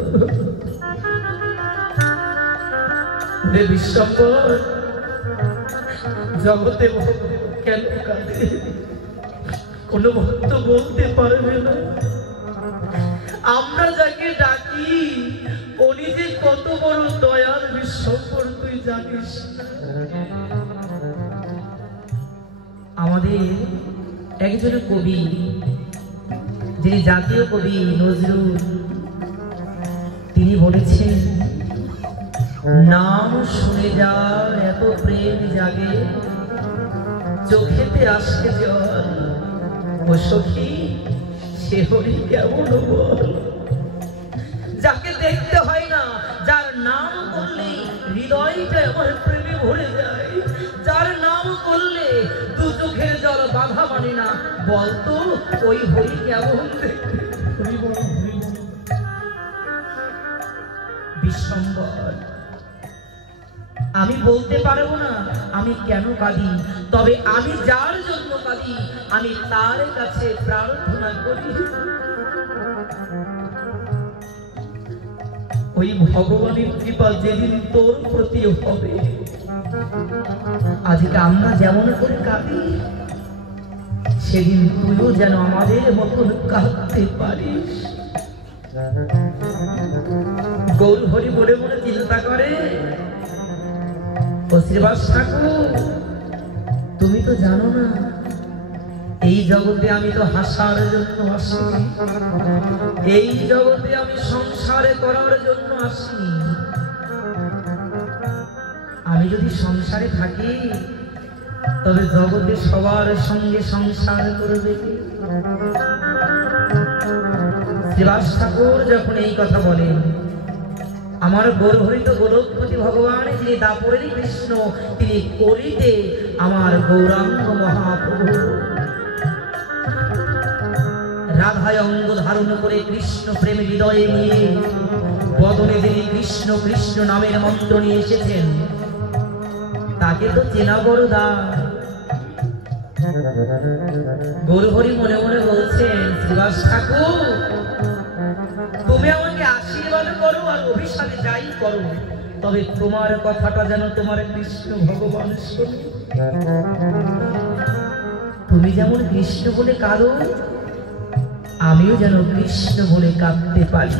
বিশ্বম্বর, জগতে কেন কাঁদে? কোন ভক্ত বলতে পারবে না আমরা যাকে ডাকি উনি যে কত বড় দয়াল। বিশ্বম্বর, তুই জানিস না? আমাদের একজন কবি, যিনি জাতীয় কবি নজরুল, তিনি বলেছেন, নাম শুনে যার এত প্রেম জাগে, চোখেতে আসে জল। ও সখী, সে হরি কেমন বল? যাকে দেখতে হয় না, যার নাম করলে হৃদয়টা আমার প্রেমে ভরে যায়, যার নাম করলে দু চোখের জল বাধা মানে না, বলতো ওই হরি কেমন দেখতে? বিশ্বম্বর, আমি বলতে পারবো না আমি কেন কাঁদি, তবে আমি যার জন্য কাঁদি আমি তার কাছে প্রার্থনা করি, ওই ভগবানের কৃপা যেদিন তোর প্রতি হবে। আজকে আমরা যেমন করে কাঁদি, সেদিন তুইও যেন আমাদের মতন কাঁদতে পারিস। গৌর হরি মনে মনে চিন্তা করে, ও শ্রীবাস ঠাকুর, তুমি তো জানো না এই জগতে আমি তো হাসার জন্য আসিনি, এই জগতে আমি সংসারে করার জন্য আসিনি। আমি যদি সংসারে থাকি তবে জগতে সবার সঙ্গে সংসার করবে। শ্রীবাস ঠাকুর যখন এই কথা বলেন, আমার গৌরহরিত গোলকপতি ভগবান, যিনি দাপরের কৃষ্ণ, তিনি করিতে আমার গৌরাঙ্গ মহাপ্রভু। রাধায় অঙ্গ ধারণ করে কৃষ্ণ প্রেম হৃদয়ে নিয়ে বদনে যিনি কৃষ্ণ কৃষ্ণ নামের মন্ত্র নিয়ে এসেছেন, তাকে তো চেনা বড় দায়। গৌরহরি মনে মনে বলছেন, শ্রীবাস ঠাকুর, তুমি আমাকে আশীর্বাদ করো আর অভিশাপে যাই করো, তবে তোমার কথাটা যেন তোমার কৃষ্ণ ভগবান শোনে। তুমি যেমন কৃষ্ণ বলে কাঁদো, আমিও যেন কৃষ্ণ বলে কাঁদতে পারি।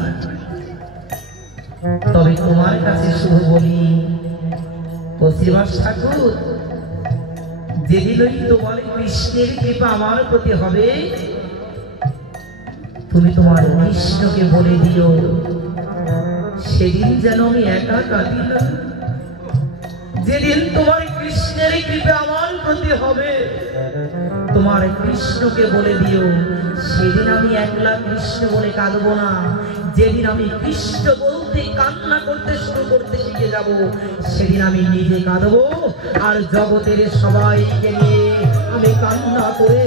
তবে তোমার কাছে শুধু বলি, ও শ্রীবাস ঠাকুর, যেদিনই তোমার কৃষ্ণের কৃপা আমার প্রতি হবে, তুমি তোমার কৃষ্ণকে বলে দিও, সেদিন যেন আমি একা কাঁদি না। যেদিন তোমার কৃষ্ণের কৃপা আমার প্রতি হবে, তোমার কৃষ্ণকে বলে দিও, সেদিন আমি একলা কৃষ্ণ বলে কাঁদবো না। যেদিন আমি কৃষ্ণ বলতে কান্না করতে শুরু করতে শিখে যাব, সেদিন আমি নিজে কাঁদবো আর জগতের সবাইকে নিয়ে আমি কান্না করে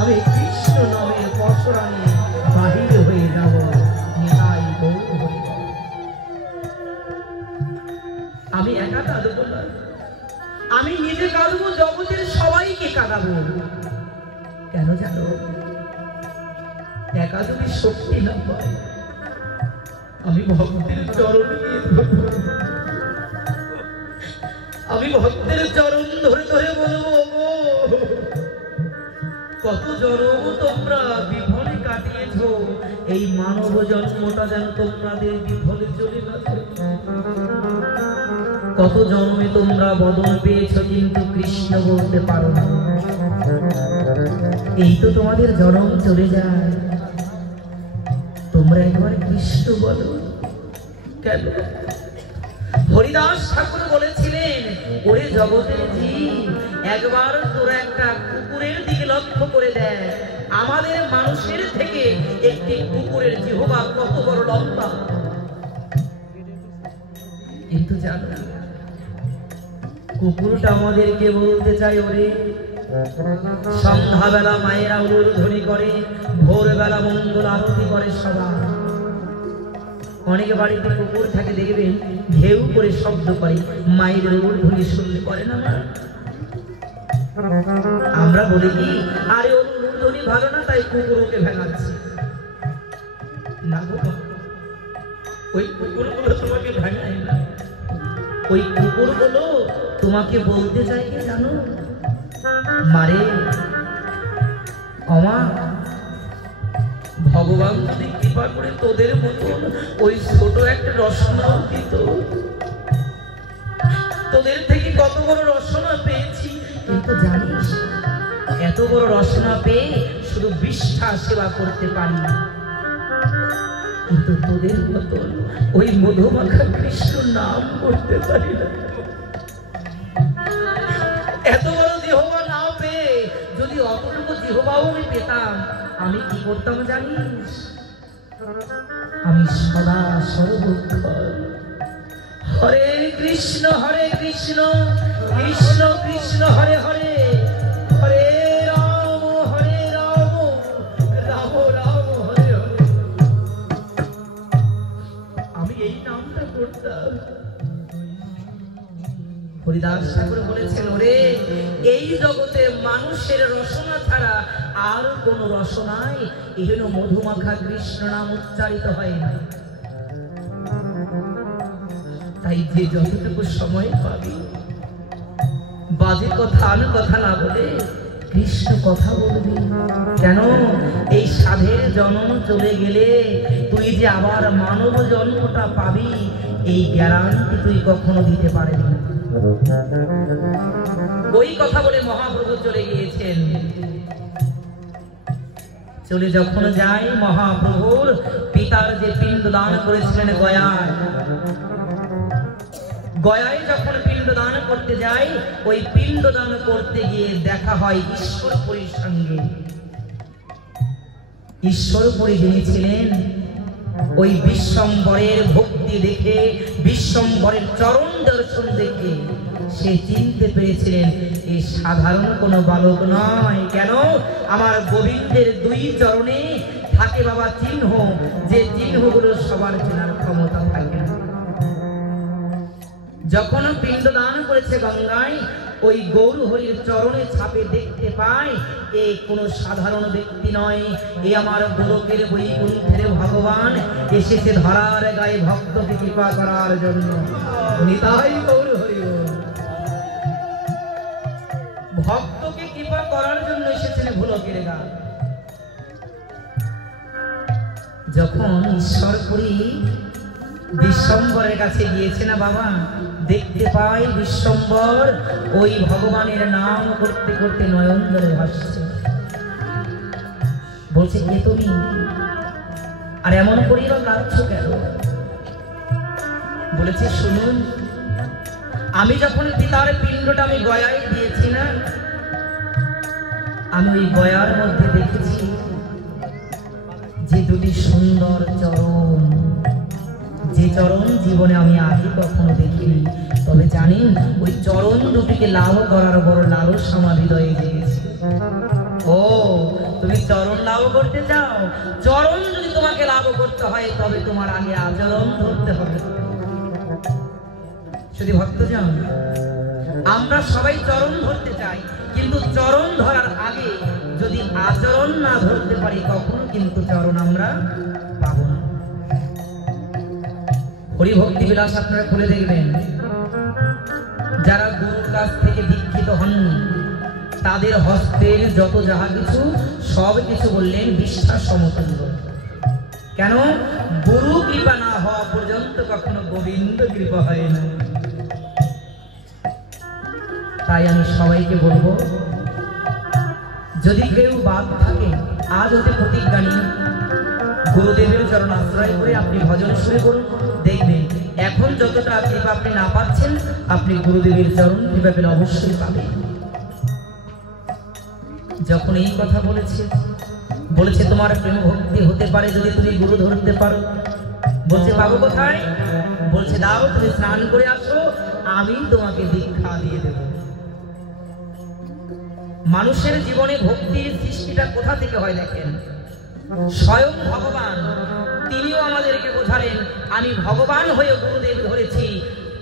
আমি কৃষ্ণ নামের পসরা নিয়ে বাহির হয়ে যাব। আমি একা কাঁদবো না, আমি নিজে কাঁদবো, জগতের সবাইকে কাঁদাবো। কেন জানো? একা যদি শক্তি না পাই, আমি ভক্তের চরণ আমি ভক্তের চরণ ধরে ধরে বলবো, কত জন্ম তোমরা বিফলে কাটিয়েছ, এই মানব জন্মটা যেন তোমাদের বিফলে চলে না যায়। কত জন্মে তোমরা বদল পেয়েছ, কিন্তু কৃষ্ণ বলতে পারো না। এই তো তোমাদের জন্ম চলে যায়, তোমরা একবার কৃষ্ণ বলো কেন? হরিদাস ঠাকুর বলেছিলেন, ওরে জগতের জীব, একবার তোরা একটা কুকুরের দিকে লক্ষ্য করে দেয়, আমাদের মানুষের থেকে একটি কুকুরের জিহ্বা কত বড় লম্বা। কিন্তু জানো কুকুরটা আমাদেরকে বলতে চাই, ওরে সন্ধ্যাবেলা মায়েরা উলুধ্বনি করে, ভোরবেলা মঙ্গল আরতি করে সবাই। অনেকে বাড়িতে কুকুর থাকে দেখবেন ঘেউ করে শব্দ করে, মায়ের উলুধ্বনি শুনলে করে না। আমরা বলি কি, আরে উলুধ্বনি ভালো না তাই কুকুর ওকে ভেঙাচ্ছে না গো, ওই কুকুরগুলো তোমাকে ভেঙায় না। ওই কুকুরগুলো তোমাকে বলতে চাই কি জানো, মারে অমা, ভগবান যদি কৃপা করে তোদের মতন ওই ছোট একটা রসনাও দিত, তোদের থেকে কত বড় রসনা পেয়েছি। কিন্তু জানিস, এত বড় রসনা পেয়ে শুধু বিষ্ঠা সেবা করতে পারি, কিন্তু তোদের মতন ওই মধুমাখা কৃষ্ণ নাম করতে পারি না। এত বড় জিহ্বা না পেয়ে যদি অতটুকু জিহ্বাও আমি পেতাম, আমি কি করতাম জানিস? আমি সদা সর্বক্ষণ হরে কৃষ্ণ কৃষ্ণ কৃষ্ণ হরে হরে, হরে রাম রাম রাম হরে হরে, আমি এই নামটা করতাম। হরিদাস ঠাকুর বলেছেন, ওরে এই জগতে মানুষের রসনা ছাড়া আর কোন রসনায় এই জন্য মধুমাখা কৃষ্ণ নাম উচ্চারিত হয় না। তাই যে যতটুকু সময় পাবি, বাজে কথা কথা না বলে কৃষ্ণ কথা বলবি। কেন? এই সাধের জন্ম চলে গেলে তুই যে আবার মানব জন্মটা পাবি, এই গ্যারান্টি তুই কখনো দিতে পারবি না। ওই কথা বলে মহাপ্রভু চলে গিয়েছেন। চলে যখন যায়, মহাপ্রভুর পিতার যে পিণ্ড দান করেছিলেন গয়ায় যখন পিণ্ড দান করতে যায়, ওই পিণ্ড দান করতে গিয়ে দেখা হয় ঈশ্বরপুরীর সঙ্গে। ঈশ্বরপুরী যিনি ছিলেন, ওই বিশ্বম্বরের ভক্তি দেখে, বিশ্বম্বরের চরণ দর্শন দেখে সে চিনতে পেরেছিলেন এই সাধারণ কোনো বালক নয়। কেন? আমার গোবিন্দের দুই চরণে থাকে বাবা চিহ্ন, যে চিহ্নগুলো সবার চেনার ক্ষমতা থাকে না। যখন পিণ্ড দান করেছে গঙ্গায়, ওই গৌর হরির চরণে ছাপে দেখতে পায় এ কোনো সাধারণ ব্যক্তি নয়, এ আমার গোলকের বৈকুণ্ঠের ভগবান এসেছে ধরার গায়ে ভক্তকে কৃপা করার জন্য। নিতাই গৌর হরি, ভক্তকে কৃপা করার জন্য এসেছেন গোলকের গায়ে। যখন ঈশ্বরপুরী বিশ্বম্বরের কাছে গিয়েছে না বাবা, দেখতে পাই বিশ্বম্বর ওই ভগবানের নাম করতে করতে নয়ন ধরে ভাসছে। বলছে, কে তুমি? আর এমন করি বা কাঁদছো কেন? বলেছে, শুনুন, আমি যখন পিতার পিণ্ডটা আমি গয়ায় দিয়েছি না, আমি ওই গয়ার মধ্যে দেখেছি যে দুটি সুন্দর চরণ, যে চরণ জীবনে আমি আগে কখনো দেখিনি। তবে জানেন, ওই চরণ দুটিকে লাভ করার বড় লালস আমার হৃদয়ে জেগেছে। ও, তুমি চরণ লাভ করতে চাও? চরণ যদি তোমাকে লাভ করতে হয়, তবে তোমার আগে আচরণ ধরতে হবে। শুধু ভক্তজন, আমরা সবাই চরণ ধরতে চাই, কিন্তু চরণ ধরার আগে যদি আচরণ না ধরতে পারি, কখনো কিন্তু চরণ আমরা পাবো না। হরিভক্তি বিলাস আপনারা খুলে দেখবেন, যারা গুরুর কাছ থেকে দীক্ষিত হননি, তাদের হস্তের যত যাহা কিছু সব কিছু বললেন বিশ্বাস সমতুল্য। কেন? গুরু কৃপা না হওয়া পর্যন্ত কখনো গোবিন্দ কৃপা হয় না। তাই আমি সবাইকে বলবো, যদি কেউ বাদ থাকে, আজ হতে প্রতিজ্ঞা নিন, গুরুদেবের চরণ আশ্রয় করে আপনি ভজন শুরু করুন। দেখবেন এখন যতটা কৃপা আপনি না পাচ্ছেন, আপনি গুরুদেবের চরণ কৃপা পেলে অবশ্যই পাবেন। যখন এই কথা বলেছে তোমার প্রেম ভক্তি হতে পারে যদি তুমি গুরু ধরতে পারো। বলছে, পাবো কোথায়? বলছে, দাও, তুমি স্নান করে আসো, আমি তোমাকে দীক্ষা দিয়ে দেব। মানুষের জীবনে ভক্তির সৃষ্টিটা কোথা থেকে হয় দেখেন, স্বয়ং ভগবান তিনিও আমাদেরকে বোঝালেন, আমি ভগবান হয়ে গুরুদেব ধরেছি,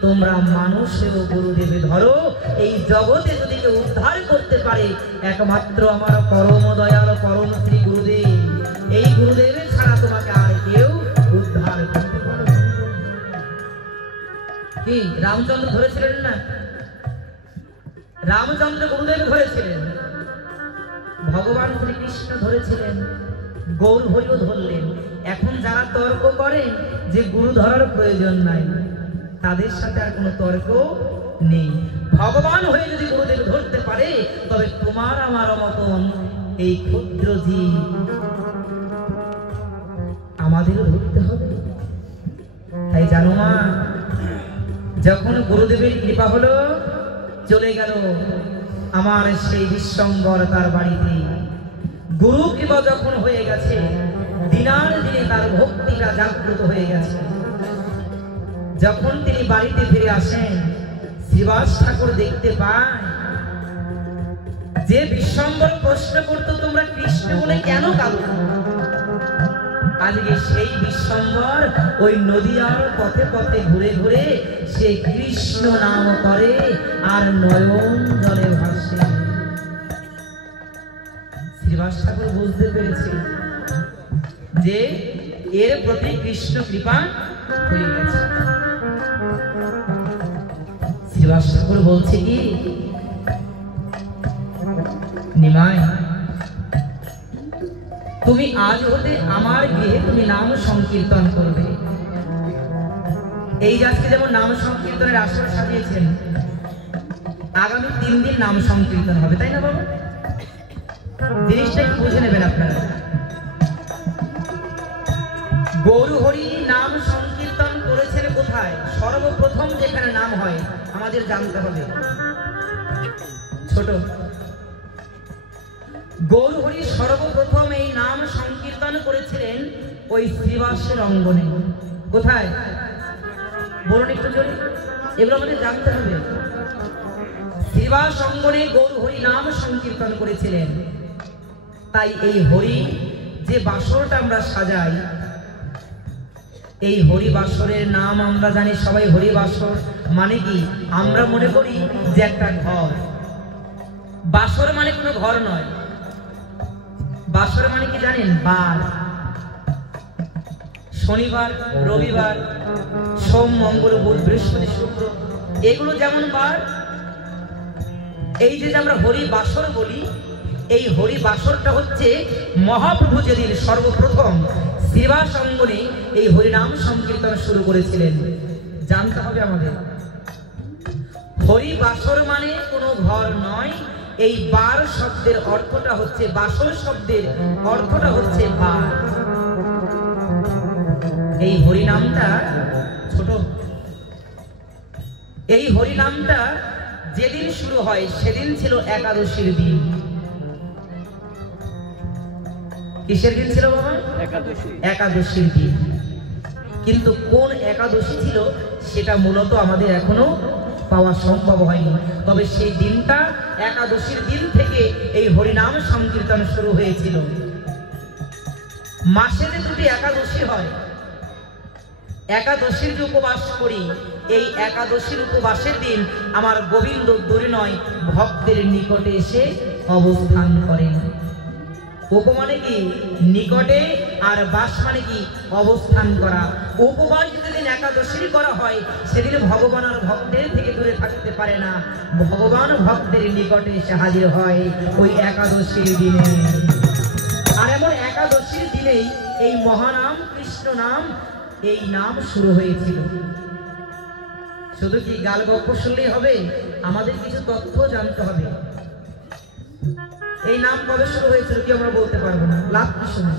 তোমরা মানুষেও গুরুদেবে ধরো। এই জগতে যদি কেউ উদ্ধার করতে পারে একমাত্র আমার পরম দয়াল পরম শ্রী গুরুদেব। এই গুরুদেবের ছাড়া তোমাকে আর কেউ উদ্ধার করতে পারে না। কি রামচন্দ্র ধরেছিলেন না? রামচন্দ্র গুরুদেব ধরেছিলেন, ভগবান শ্রীকৃষ্ণ ধরেছিলেন, গৌর হরিও ধরলেন। এখন যারা তর্ক করেন যে গুরু ধরার প্রয়োজন নাই, তাদের সাথে আর কোনো তর্ক নেই। ভগবান হয়ে যদি গুরুদেব ধরতে পারে, তবে তোমার আমার মতন এই ক্ষুদ্র জীব আমাদেরও ধরতে হবে। তাই জানো মা, যখন গুরুদেবের কৃপা হলো, চলে গেল আমার সেই বিশ্বম্বর তার বাড়িতে। গুরু কৃপা যখন হয়ে গেছে, দিনার দিনে তার ভক্তিটা জাগ্রত হয়ে গেছে। যখন তিনি বাড়িতে ফিরে আসেন, শ্রীবাস ঠাকুর দেখতে পায় যে বিশ্বম্বর প্রশ্ন করতো, তোমরা কৃষ্ণ বলে কেন কাঁদো? আজকে সেই বিশ্বম্বর ওই নদীয়ার পথে পথে ঘুরে ঘুরে সে কৃষ্ণ নাম করে আর নয়ন জলে ভাসে। শ্রীবাস ঠাকুর বুঝতে পেরেছে যে এর প্রতি কৃষ্ণ কৃপা হয়ে গেছে। শ্রীবাস ঠাকুর বলছে কি, নিমাই, তুমি আজ হতে আমার গৃহে তুমি নাম সংকীর্তন করবে। এই আজকে যেমন নাম সংকীর্তনের আসর সাজিয়েছেন, আগামী 3 দিন নাম সংকীর্তন হবে, তাই না বাবা? জিনিসটা একটু বুঝে নেবেন আপনারা। গৌর হরি নাম সংকীর্তন করেছেন কোথায়? সর্বপ্রথম যেখানে নাম হয় আমাদের জানতে হবে। ছোট গৌর হরি সর্বপ্রথম এই নাম সংকীর্তন করেছিলেন ওই শ্রীবাসের অঙ্গনে। কোথায় বলুন একটু জোরে, এগুলো আমাদের জানতে হবে। শ্রীবাস অঙ্গনে গৌর হরি নাম সংকীর্তন করেছিলেন। তাই এই হরি যে বাসরটা আমরা সাজাই, এই হরি বাসরের নাম আমরা জানি সবাই। হরি বাসর মানে কি? আমরা মনে করি যে একটা ঘর। বাসর মানে কোনো ঘর নয়। বাসর মানে কি জানেন? বার। শনিবার, রবিবার, সোম, মঙ্গল, বুধ, বৃহস্পতি, শুক্র, এগুলো যেমন বার, এই যে আমরা হরি বাসর বলি, এই হরি বাসরটা হচ্ছে মহাপ্রভু যেদিন সর্বপ্রথম শ্রীবাস অঙ্গনে এই হরিনাম সংকীর্তন শুরু করেছিলেন। জানতে হবে আমাদের, হরি বাসর মানে কোনো ঘর নয়। এই বার শব্দের অর্থটা হচ্ছে, বাসর শব্দের অর্থটা হচ্ছে বার। এই হরিনামটা ছোট, এই হরিনামটা যেদিন শুরু হয় সেদিন ছিল একাদশীর দিন। কিসের দিন ছিল বাবা? একাদশীর দিন। কিন্তু কোন একাদশী ছিল সেটা মূলত আমাদের এখনো পাওয়া সম্ভব হয়নি। তবে সেই দিনটা একাদশীর দিন থেকে এই হরিনাম সংকীর্তন শুরু হয়েছিল। মাসে যে 2টি একাদশী হয়, একাদশীর যে উপবাস করি, এই একাদশীর উপবাসের দিন আমার গোবিন্দ দূরে নয়, ভক্তের নিকটে এসে অবস্থান করেন। উপ মানে কি? নিকটে, আর বাস মানে কি? অবস্থান করা। উপবাস যেদিন একাদশী করা হয় সেদিন ভগবান আর ভক্তের থেকে দূরে থাকতে পারে না, ভগবান ভক্তের নিকটে এসে হাজির হয় ওই একাদশীর দিনে। আর এমন একাদশীর দিনেই এই মহানাম কৃষ্ণ নাম, এই নাম শুরু হয়েছিল। শুধু কি গাল গল্প শুনলেই হবে? আমাদের কিছু তথ্য জানতে হবে। এই নাম কবে শুরু হয়েছিল কি আমরা বলতে পারবো না, লাভ কিছু না।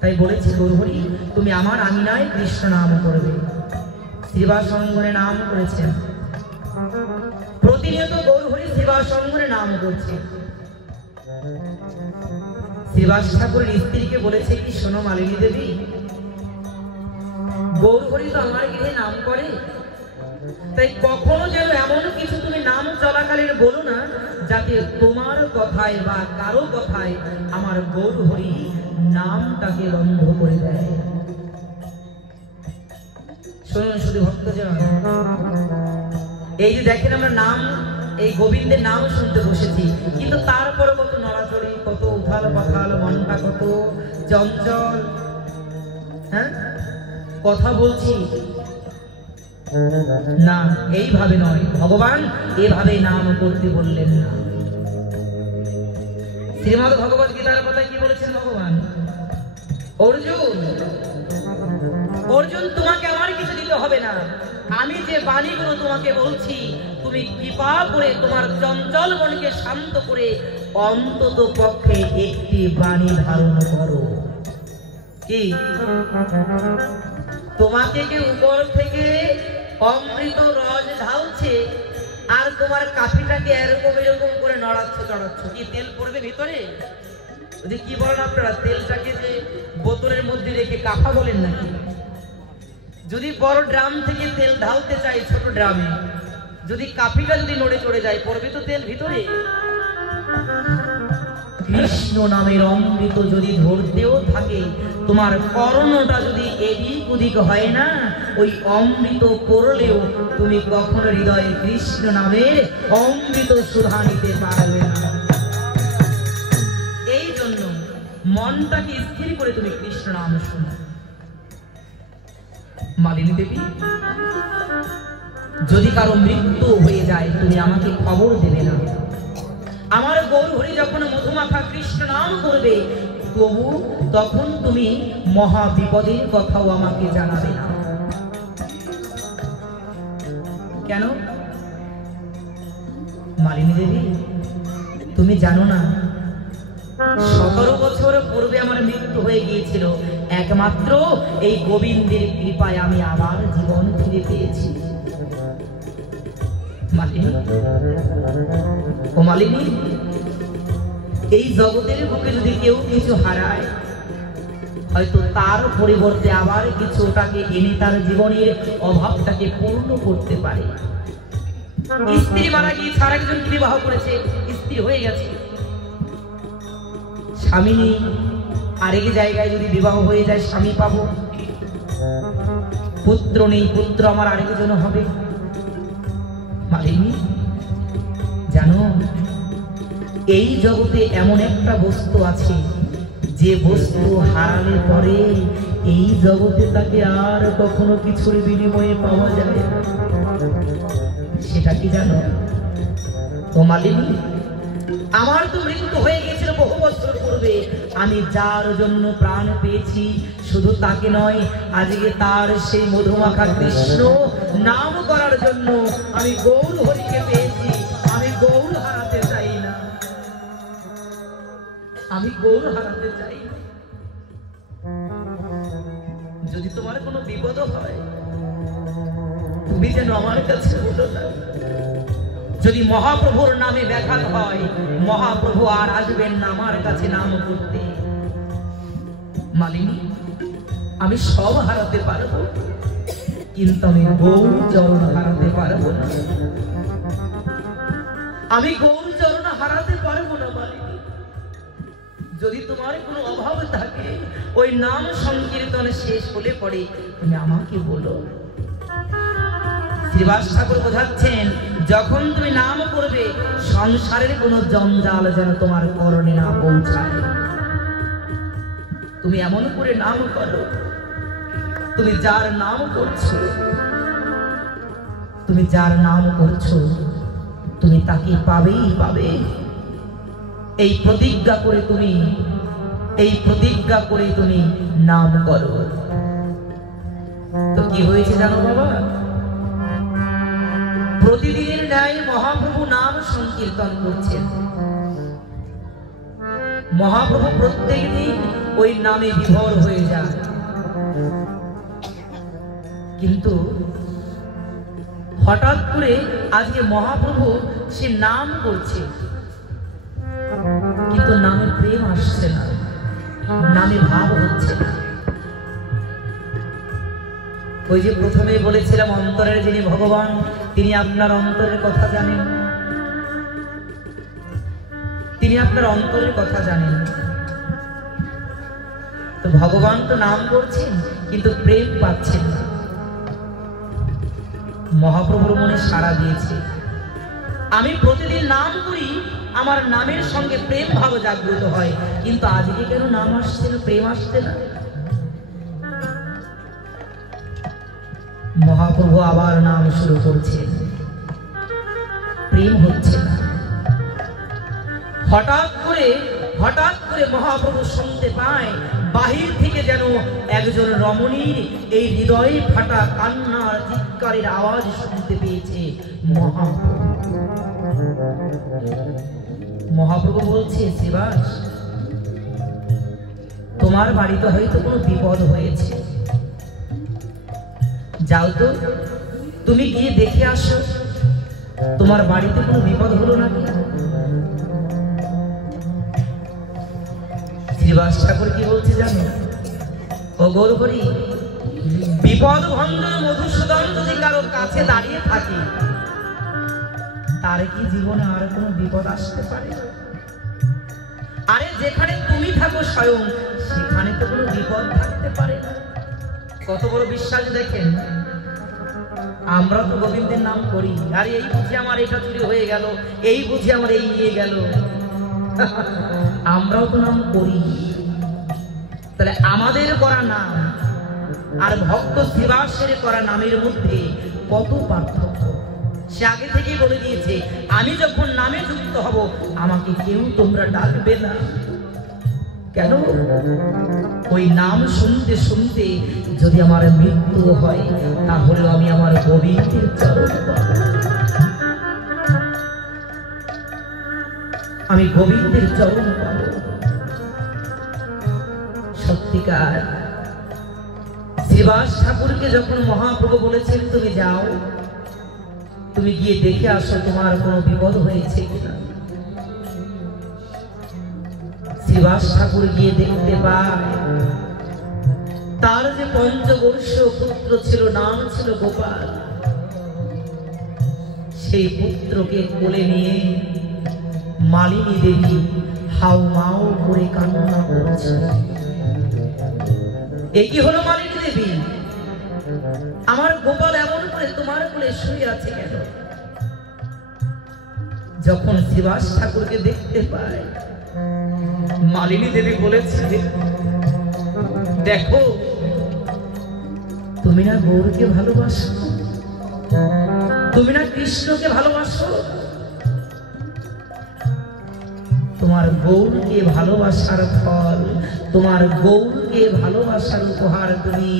তাই বলেছি গৌর হরি তুমি আমার আঙিনায় কৃষ্ণ নাম করবে। শ্রীবাস অঙ্গনে নাম করেছেন, প্রতিনিয়ত গৌর হরি শ্রীবাস অঙ্গনে নাম করছে। শ্রীবাস ঠাকুরের স্ত্রীকে বলেছে কি, শোনো মালিনী দেবী, গৌর হরি তো আমার গৃহে নাম করে, তাই কখনো যেন এমন কিছু তুমি নাম চলাকালীন বলো না যাতে তোমার কথায় বা কারো কথায় আমার গৌর হরি নামটাকে বন্ধ করে দেয়। শুনুন শুধু ভক্তজন, এই যে দেখেন আমরা নাম, এই গোবিন্দের নাম শুনতে বসেছি, কিন্তু তারপরে কত নড়াচড়ি, কত উথাল পাথাল, মনটা কত চঞ্চল। হ্যাঁ, কথা বলছি না, এইভাবে নয়, ভগবান এভাবে নাম করতে বললেন না। শ্রীমদ্ ভগবত গীতার কথা কি বলেছেন ভগবান? অর্জুন, অর্জুন তোমাকে আমার কিছু দিতে হবে না, আমি যে বাণীগুলো তোমাকে বলছি তুমি কৃপা করে তোমার চঞ্চল মনকে শান্ত করে অন্তত পক্ষে একটি বাণী ধারণ করো। কি তোমাকে কি উপর থেকে অমৃত রস ঢালছে আর তোমার কাফিটাকে এরকম এরকম করে নড়াচ্ছ চড়াচ্ছ, কি তেল পড়বে ভিতরে? কি বলেন আপনারা, তেলটাকে যে বোতলের মধ্যে রেখে কাফা বলেন নাকি? যদি বড় ড্রাম থেকে তেল ঢালতে চাই ছোট ড্রামে, যদি কাফিটা যদি নড়ে চড়ে যায় পড়বে তো তেল ভিতরে। কৃষ্ণ নামের অমৃত যদি ধরতেও থাকে, তোমার কর্ণটা যদি এদিক ওদিক হয় না, ওই অমৃত পড়লেও তুমি কখনো হৃদয়ে কৃষ্ণ নামের অমৃত সুধা নিতে পারবে না। এই জন্য মনটাকে স্থির করে তুমি কৃষ্ণ নাম শোনো। মালিনী দেবী, যদি কারো মৃত্যু হয়ে যায় তুমি আমাকে খবর দেবে না। আমার গৌর হরি যখন মধুমাখা কৃষ্ণ নাম করবে তবু তখন তুমি মহা বিপদের কথাও আমাকে জানাবে না। কেন? মালিনী দেবী, তুমি জানো না 17 বছর পূর্বে আমার মৃত্যু হয়ে গিয়েছিল, একমাত্র এই গোবিন্দের কৃপায় আমি আবার জীবন ফিরে পেয়েছি। মালিনী, ও মালিনী, এই জগতের বুকে যদি কেউ কিছু হারায়, হয়তো তার পরিবর্তে আবার কিছু ওটাকে এনে তার জীবনের অভাবটাকে পূর্ণ করতে পারে। স্ত্রী মারা গিয়েছে, আরেকজনকে বিবাহ করেছে, স্ত্রী হয়ে গেছে। স্বামী আরেক জায়গায় যদি বিবাহ হয়ে যায় স্বামী পাবো। পুত্র নেই, পুত্র আমার আরেকজন হবে। মালিনী জানো, এই জগতে এমন একটা বস্তু আছে যে বস্তু হারালে পরে এই জগতে তাকে আর কখনো কিছুর বিনিময়ে পাওয়া যায় না। সেটা কি জানো? তো মালিনী, আমার তো মৃত্যু হয়ে গিয়েছিল বহু বছর পূর্বে, আমি যার জন্য প্রাণ পেয়েছি শুধু তাকে নয়, আজকে তার সেই মধুমাখা কৃষ্ণ নাম করার জন্য আমি গৌর হরিকে পেয়েছি। আমি গৌর হারাতে চাই না, আমি গৌর হারাতে চাই না। যদি তোমার কোনো বিপদ হয় তুমি যেন আমার কাছে বলো না। যদি মহাপ্রভুর নামে ব্যাঘাত হয়, মহাপ্রভু আর আসবেন না আমার কাছে নাম করতে। মালিনী, আমি সব হারাতে পারবো, কিন্তু আমি গৌর চরণ হারাতে পারবো না। আমি গৌর চরণ হারাতে পারবো না মালিনী। যদি তোমার কোনো অভাব থাকে, ওই নাম সংকীর্তন শেষ হলে পরে তুমি আমাকে বলো। শ্রীবাস ঠাকুর বোঝাচ্ছেন, যখন তুমি নাম করবে সংসারের কোনো জঞ্জাল যেন তোমার করণে না পৌঁছায়। তুমি এমন করে নাম করো, তুমি যার নাম করছো, তুমি যার নাম করছো তুমি তাকে পাবেই পাবে। এই প্রতিজ্ঞা করে তুমি, এই প্রতিজ্ঞা করে তুমি নাম করো। তো কি হয়েছে জানো বাবা? প্রতিদিনের ন্যায় মহাপ্রভু নাম সংকীর্তন করছেন। মহাপ্রভু প্রত্যেক দিন ওই নামে বিভোর হয়ে যান, কিন্তু হঠাৎ করে আজকে মহাপ্রভু সে নাম করছে, কিন্তু নামে প্রেম আসছে না, নামে ভাব হচ্ছে না। ওই যে প্রথমে বলেছিলাম অন্তরের যিনি ভগবান তিনি আপনার অন্তরের কথা জানেন, তিনি আপনার অন্তরের কথা জানেন। তো ভগবান তো নাম করছেন কিন্তু প্রেম পাচ্ছেন না। মহাপ্রভুর মনে সাড়া দিয়েছে, আমি প্রতিদিন নাম করি, আমার নামের সঙ্গে প্রেম ভাব জাগ্রত হয়, কিন্তু আজকে কেন নাম আসছে না, প্রেম আসছে না। মহাপ্রভু আবার নাম শুরু করছেন, প্রেম হচ্ছে না। হঠাৎ করে মহাপ্রভু শুনতে পায় বাহির থেকে যেন একজন রমণীর এই হৃদয়ে ফাটা কান্নার চিৎকারের আওয়াজ শুনতে পেয়েছে। মহাপ্রভু বলছে, শ্রীবাস, তোমার বাড়িতে হয়তো কোনো বিপদ হয়েছে, যাও তো, তুমি গিয়ে দেখে আসো তোমার বাড়িতে কোনো বিপদ হলো নাকি। শ্রীবাস ঠাকুর কি বলছে জানো? ও গৌরহরি, বিপদ ভঞ্জন মধুসূদন যদি কারো কাছে দাঁড়িয়ে থাকে তার কি জীবনে আর কোনো বিপদ আসতে পারে? আরে যেখানে তুমি থাকো স্বয়ং সেখানে তো কোনো বিপদ থাকতে পারে না। কত বড় বিশ্বাস দেখেন। আমরা তো গোবিন্দের নাম করি, আর এই বুঝি আমার এটা চুরি হয়ে গেল, এই বুঝি আমার এই নিয়ে গেল। আমরাও তো নাম করি, তাহলে আমাদের করা নাম আর ভক্ত শ্রীবাসের করা নামের মধ্যে কত পার্থক্য। সে আগে থেকেই বলে দিয়েছে, আমি যখন নামে যুক্ত হব আমাকে কেউ তোমরা ডাকবে না। কেন? ওই নাম শুনতে শুনতে যদি আমার মৃত্যু হয় তাহলে আমি আমার গোবিন্দের চরণ পাবো, আমি গোবিন্দের চরণ পাবো। সত্যিকার শ্রীবাস ঠাকুরকে যখন মহাপ্রভু বলেছেন, তুমি যাও, তুমি গিয়ে দেখে আসো তোমার কোনো বিপদ হয়েছে কিনা। শ্রীবাস ঠাকুর গিয়ে দেখতে পায় তার যে পঞ্চবর্ষীয় পুত্র ছিল, নাম ছিল গোপাল, সেই পুত্রকে কোলে নিয়ে মালিনী দেবী হাউ মাউ করে কান্না করছে। একই হলো মালিনী দেবী, আমার গোপাল এমন করে তোমার কোলে শুয়ে আছে কেন? যখন শ্রীবাস ঠাকুরকে দেখতে পায় মালিনী দেবী বলেছে, দেখো তুমি না গৌরকে ভালোবাসো, তুমি না কৃষ্ণকে ভালোবাসো, তোমার গৌরকে ভালোবাসার ফল, তোমার গৌরকে ভালোবাসার উপহার তুমি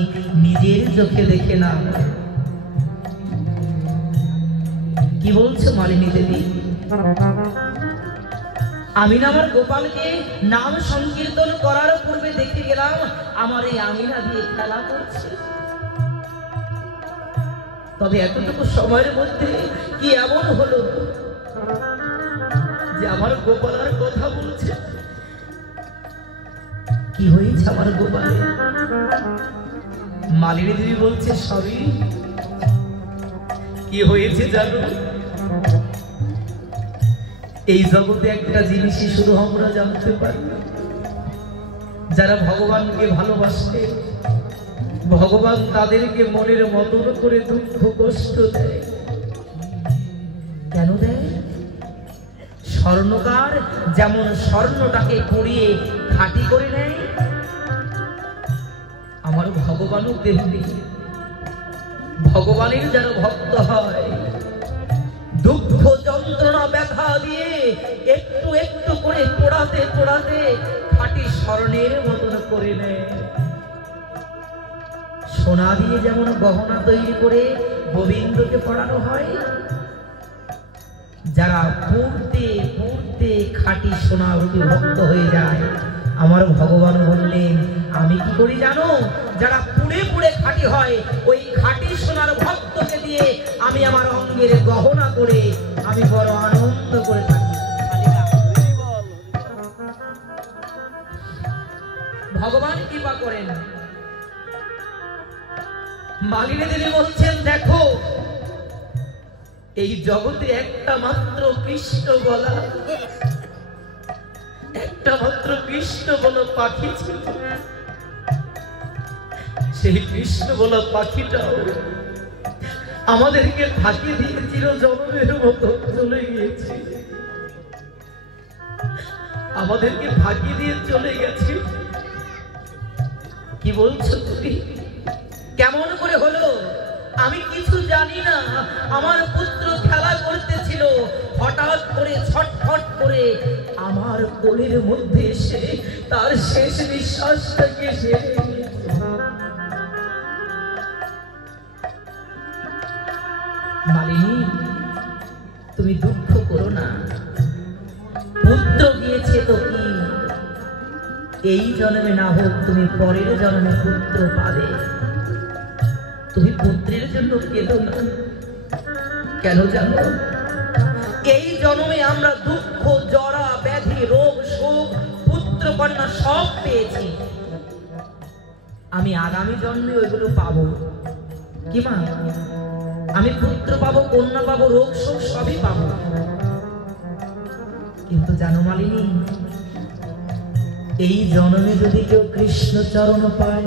নিজের চোখে দেখে নাও। কি বলছো মালিনী দেবী? আমি না আমার গোপালকে নাম সংকীর্তন করার পূর্বে দেখে গেলাম আমার এই আমিনা দিয়ে খেলা করছে, তবে এতটুকু সময়ের মধ্যে কি এমন হলো যে আমার গোপালের কথা বলছে? কি হয়েছে আমার গোপালে? মালিনী দেবী বলছে, সবই কি হয়েছে জানো? এই জগতে একটা জিনিসই শুধু আমরা জানতে পারি, যারা ভগবানকে ভালোবাসে ভগবান তাদেরকে মনের মতন করে দুঃখ কষ্ট দেয়। কেন দেয়? স্বর্ণকার যেমন স্বর্ণটাকে কুড়িয়ে খাঁটি করে নেয়, আমার ভগবানও তেমনি। ভগবানের যারা ভক্ত হয় দুঃখ যন্ত্রণা ব্যথা দিয়ে একটু একটু করে পোড়াতে পোড়াতে খাঁটি স্বর্ণের মতন করে নেয়। সোনা দিয়ে যেমন গহনা তৈরি করে গোবিন্দকে পড়ানো হয়, যারা পড়তে পড়তে খাঁটি সোনার রূপে ভক্ত হয়ে যায়, আমার ভগবান বললেন আমি কি করি জানো? যারা পুড়ে পুড়ে খাঁটি হয় ওই খাঁটি সোনার ভক্তকে দিয়ে আমি আমার অঙ্গের গহনা করে আমি বড় আনন্দ করে থাকি। ভগবান কৃপা করেন। মালিনী দেবী বলছেন, দেখো এই জগতে একটা মাত্র কৃষ্ণ বলা, একটা মাত্র কৃষ্ণ বলা পাখি ছিল। সেই কৃষ্ণ বলা পাখিটাও আমাদেরকে ফাঁকি দিয়ে চিরজন্মের মতো চলে গিয়েছে, আমাদেরকে ফাঁকি দিয়ে চলে গেছে। কি বলছো তুমি? কেমন করে হলো? আমি কিছু জানি না। আমার পুত্র খেলা করতেছিল, হঠাৎ করে ছটফট করে আমার কোলের মধ্যে এসে তার শেষ নিঃশ্বাসটাকে শেষ। মালিনী, তুমি দুঃখ করো না। পুত্র গিয়েছে তো কি, এই জন্মে না হোক তুমি পরের জন্মে পুত্র পাবে। তুমি পুত্রের জন্য কেঁদো না। কেন জানো? এই জন্মে আমরা দুঃখ, জরা, ব্যাধি, রোগ, শোক, পুত্র কন্যা সব পেয়েছি। আমি আগামী জন্মে ওইগুলো পাবো। কি মা? আমি পুত্র পাবো, কন্যা পাবো, রোগ শোক সবই পাবো। কিন্তু জানো মালিনী, এই জন্মে যদি কেউ কৃষ্ণ চরণ পায়,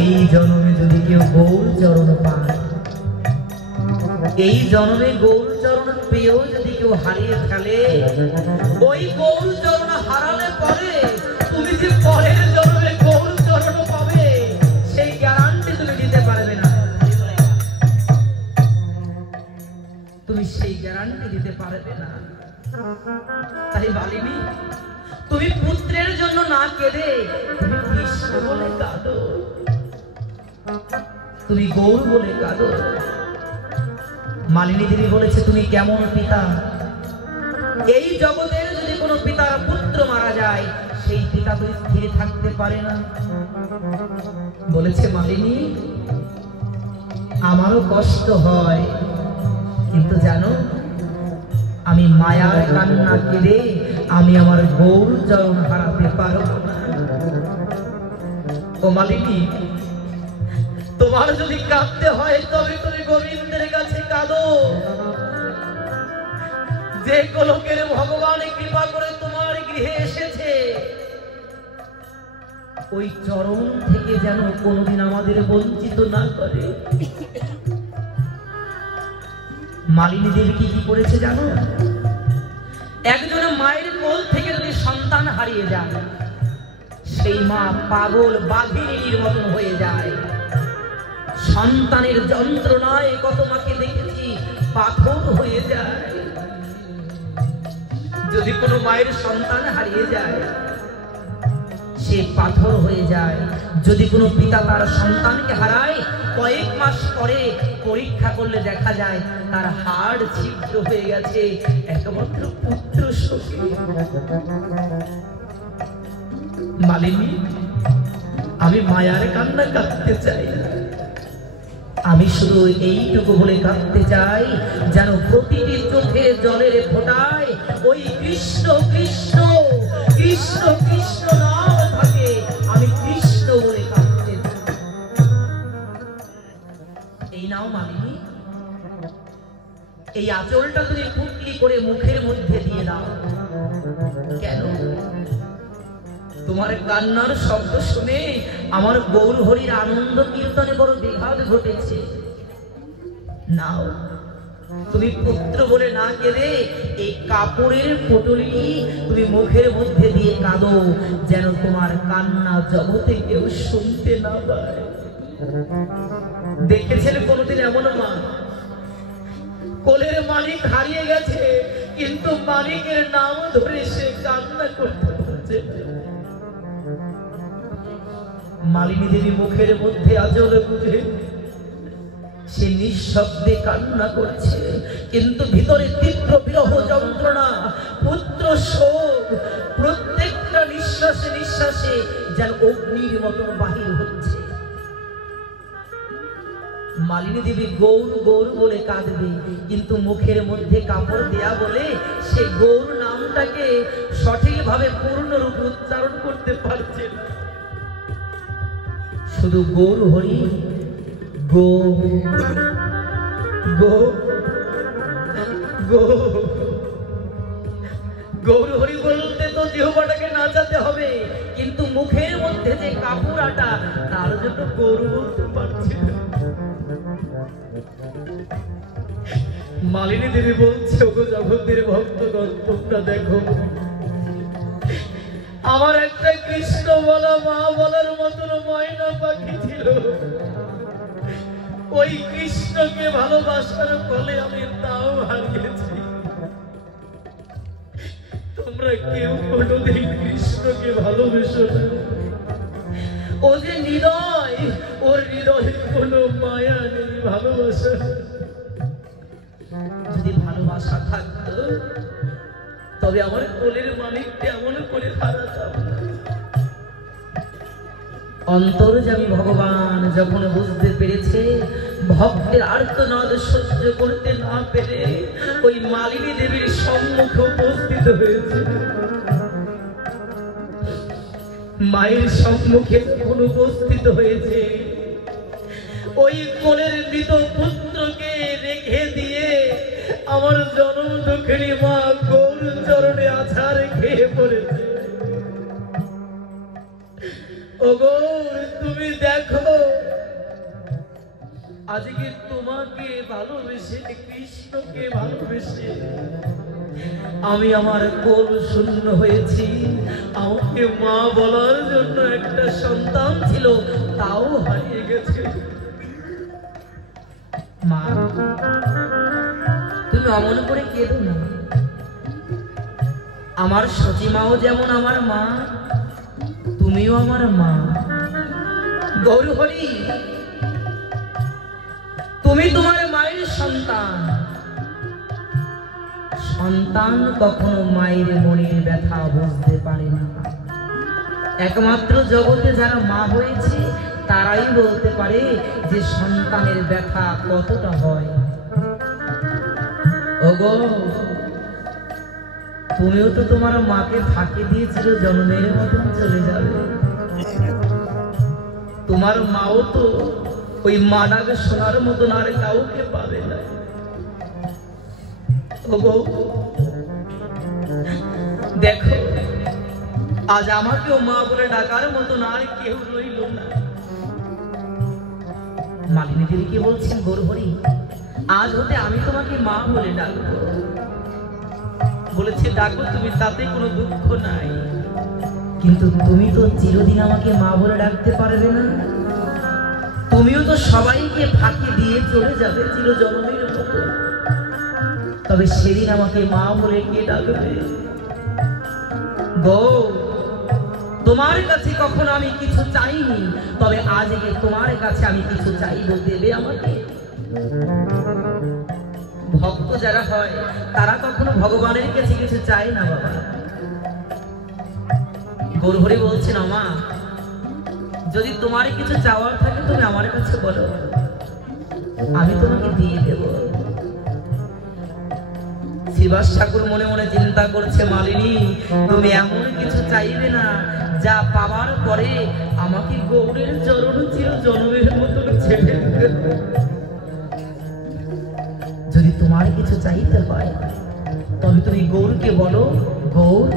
এই জন্মে যদি কেউ গৌর চরণ পায়, এই জন্মে গৌর চরণ পেয়েও যদি কেউ হারিয়ে ফেলে, ওই গৌর চরণ হারালে পরে তুমি যে পরের জন্মে গৌর চরণ পাবে সেই গ্যারান্টি তুমি দিতে পারবে না। তুমি সেই গ্যারান্টি দিতে পারবে না। তাই মালিনী, তুমি পুত্রের জন্য না কেঁদে তুমি কৃষ্ণ বলে কাঁদো, তুমি গৌর বলে কাঁদো। মালিনী দেবী বলেছে, তুমি কেমন পিতা? এই জগতের যদি কোনো পিতার পুত্র মারা যায়, সেই পিতা তো স্থির থাকতে পারে না। বলেছে মালিনী, আমারও কষ্ট হয়, কিন্তু জানো আমি মায়ার কান্না কেঁদে আমি আমার গৌর চরণ হারাতে পারবো না। ও মালিনী, তোমার যদি কাঁদতে হয় তবে তুমি গোবিন্দের কাছে কাঁদো। যে গোলকের ভগবান কৃপা করে তোমার গৃহে এসেছে, ওই চরণ থেকে যেন কোনোদিন আমাদের বঞ্চিত না করে। মালিনী দেবী কি কি করেছে জানো? একজনের মায়ের কোল থেকে যদি সন্তান হারিয়ে যায়, সেই মা পাগল বাঘিনীর মতন হয়ে যায়। সন্তানের যন্ত্রণায় কত মাকে দেখেছি পাথর হয়ে যায়। যদি কোনো মায়ের সন্তান হারিয়ে যায়, সে পাথর হয়ে যায়। যদি কোনো পিতা তার সন্তানকে হারায়, কয়েক মাস পরে পরীক্ষা করলে দেখা যায় তার হাড় ছিদ্র হয়ে গেছে। একমাত্র পুত্র শোকে। মালিনী, আমি মায়ার কান্না কাঁদতে চাই না। আমি শুধু এইটুকু বলে কাঁদতে চাই, যেন প্রতিটি চোখে জলের ফোঁটায় ওই কৃষ্ণ কৃষ্ণ কৃষ্ণ কৃষ্ণ নাম থাকে। আমি কৃষ্ণ বলে কাঁদতে চাই। এই নাও মালিনী, এই আঁচলটা তুমি পুটলি করে মুখের মধ্যে দিয়ে দাও। কেন? তোমার কান্নার শব্দ শুনে আমার গৌর হরির আনন্দ কীর্তনে বড় বিঘাত ঘটেছে। নাও, তুমি পুত্র বলে না কেঁদে এই কাপড়ের পুটলি তুমি মুখের মধ্যে দিয়ে কাঁদো, যেন তোমার কান্না জগতে কেউ শুনতে না পায়। দেখেছেন কোনদিন এমন মা, কোলের মালিক হারিয়ে গেছে কিন্তু মালিকের নাম ধরে সে কান্না করতে পারছে? মালিনী দেবী মুখের মধ্যে আঁচল গুঁজে সে নিঃশব্দে কান্না করছে, কিন্তু ভিতরে তীব্র বিরহ যন্ত্রণা, পুত্র শোক প্রত্যেকটা নিঃশ্বাসে নিঃশ্বাসে যেন অগ্নির মতন বাহির হচ্ছে। মালিনী দেবী গৌর গৌর বলে কাঁদবে, কিন্তু মুখের মধ্যে কাপড় দেয়া বলে সে গৌর নামটাকে সঠিকভাবে পূর্ণরূপে উচ্চারণ করতে পারছে না। শুধু গৌর হরি, গো গো গো। গৌর হরি বলতে তো জিহ্বাটাকে নাচাতে হবে, কিন্তু মুখের মধ্যে যে কাপুরাটা, তার জন্য গৌর বলতে পারছি না। মালিনী দেবী বলছে, ওগো জগতের ভক্তগণ, তোমরা দেখো, আমার একটা কৃষ্ণ বলা মা বলার মতন ময়না পাখি ছিল। ওই কৃষ্ণকে ভালোবাসার ফলে আমি তাও হারিয়েছি। তোমরা কেউ কোনোদিন কৃষ্ণকে ভালোবেসো না। ও যে হৃদয়, ওর হৃদয়ে কোনো মায়া নেই, ভালোবাসা। যদি ভালোবাসা থাকতো তবে আমার কোলের মানিকটা এমন করে হারাতাম। অন্তর্যামী ভগবান যখন বুঝতে পেরেছে ভক্তের আর্তনাদ সহ্য করতে না পেরে ওই মালিনী দেবীর সম্মুখে উপস্থিত হয়েছে। মায়ের সম্মুখে যখন উপস্থিত হয়েছে, ওই কোলের মৃত পুত্রকে রেখে দিয়ে আমার জনম দুঃখিনী মা গৌর চরণে আছাড় খেয়ে পড়েছে। ও গৌর, তুমি দেখো, আজকে তোমাকে ভালোবেসে, কৃষ্ণকে ভালোবেসে আমি আমার কোল শূন্য হয়েছি। আমাকে মা বলার জন্য একটা সন্তান ছিল, তাও হারিয়ে গেছে। মা, তুমি অমন করে কেঁদো না। আমার সচিমাও যেমন আমার মা, তুমিও আমার মা। গৌর হরি, তুমি তোমার মায়ের সন্তান। সন্তান কখনো মায়ের মনের ব্যথা বুঝতে পারে না। একমাত্র জগতে যারা মা হয়েছে তারাই বলতে পারে যে সন্তানের ব্যথা কতটা হয়। ওগো, তুমিও তো তোমার মাকে ফাঁকি দিয়েছিল, জন্মের মতন চলে যাবে। তোমার মাও তো ওই মা ডাক শোনার মতন আর কাউকে পাবে না। ওগো, দেখো, আজ আমাকেও মা বলে ডাকার মতন আর কেউ রইল না। মালিনী দেবী কি বলছেন, গৌর হরি, আজ হতে আমি তোমাকে মা বলে ডাকবো। বলেছে ডাকবো তুমি, তাতে কোনো দুঃখ নাই, কিন্তু তুমি তো চিরদিন আমাকে মা বলে ডাকতে পারবে না। তুমিও তো সবাইকে ফাঁকি দিয়ে চলে যাবে চিরজন্মের মতো। তবে সেদিন আমাকে মা বলে কে ডাকবে? গো, তোমার কাছে কখনো আমি কিছু চাইনি, তবে আজকে তোমার কাছে আমি কিছু চাইব, দেবে আমাকে? ভক্ত যারা হয় তারা কখনো ভগবানের কাছে কিছু চায় না বাবা। গৌর হরি বলছেন, মা, যদি তোমার কিছু চাওয়ার থাকে তুমি আমার কাছে বলো, আমি তোমাকে দিয়ে দেব। শ্রীবাস ঠাকুর মনে মনে চিন্তা করছে, মালিনী, তুমি এমন কিছু চাইবে না যা পাওয়ার পরে আমাকে গৌরের চরণ চির জন্মের মতো ছেড়ে দিতে। যদি তোমার কিছু চাইতে হয় তবে তুমি গৌরকে বলো, গৌর,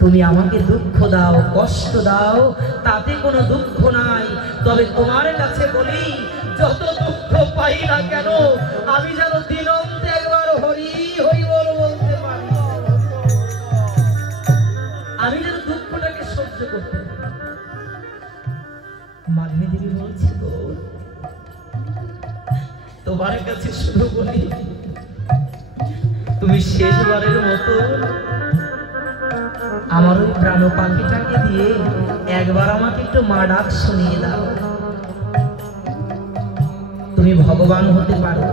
তুমি আমাকে দুঃখ দাও, কষ্ট দাও, তাতে কোনো দুঃখ নাই। তবে তোমার কাছে বলি, যত দুঃখ পাই না কেন, আমি যেন দিনন্তে একবার হরি হরি বল বলতে পারি। আমি যেন দুঃখটাকে সহ্য করতে পারি। মালিনী দেবী বলছে, গৌর, তোমার কাছে শুধু বলি, তুমি শেষবারের মতো আমার ওই প্রাণ পাখিটাকে দিয়ে একবার আমাকে একটু মা ডাক শুনিয়ে দাও। তুমি ভগবান হতে পারো,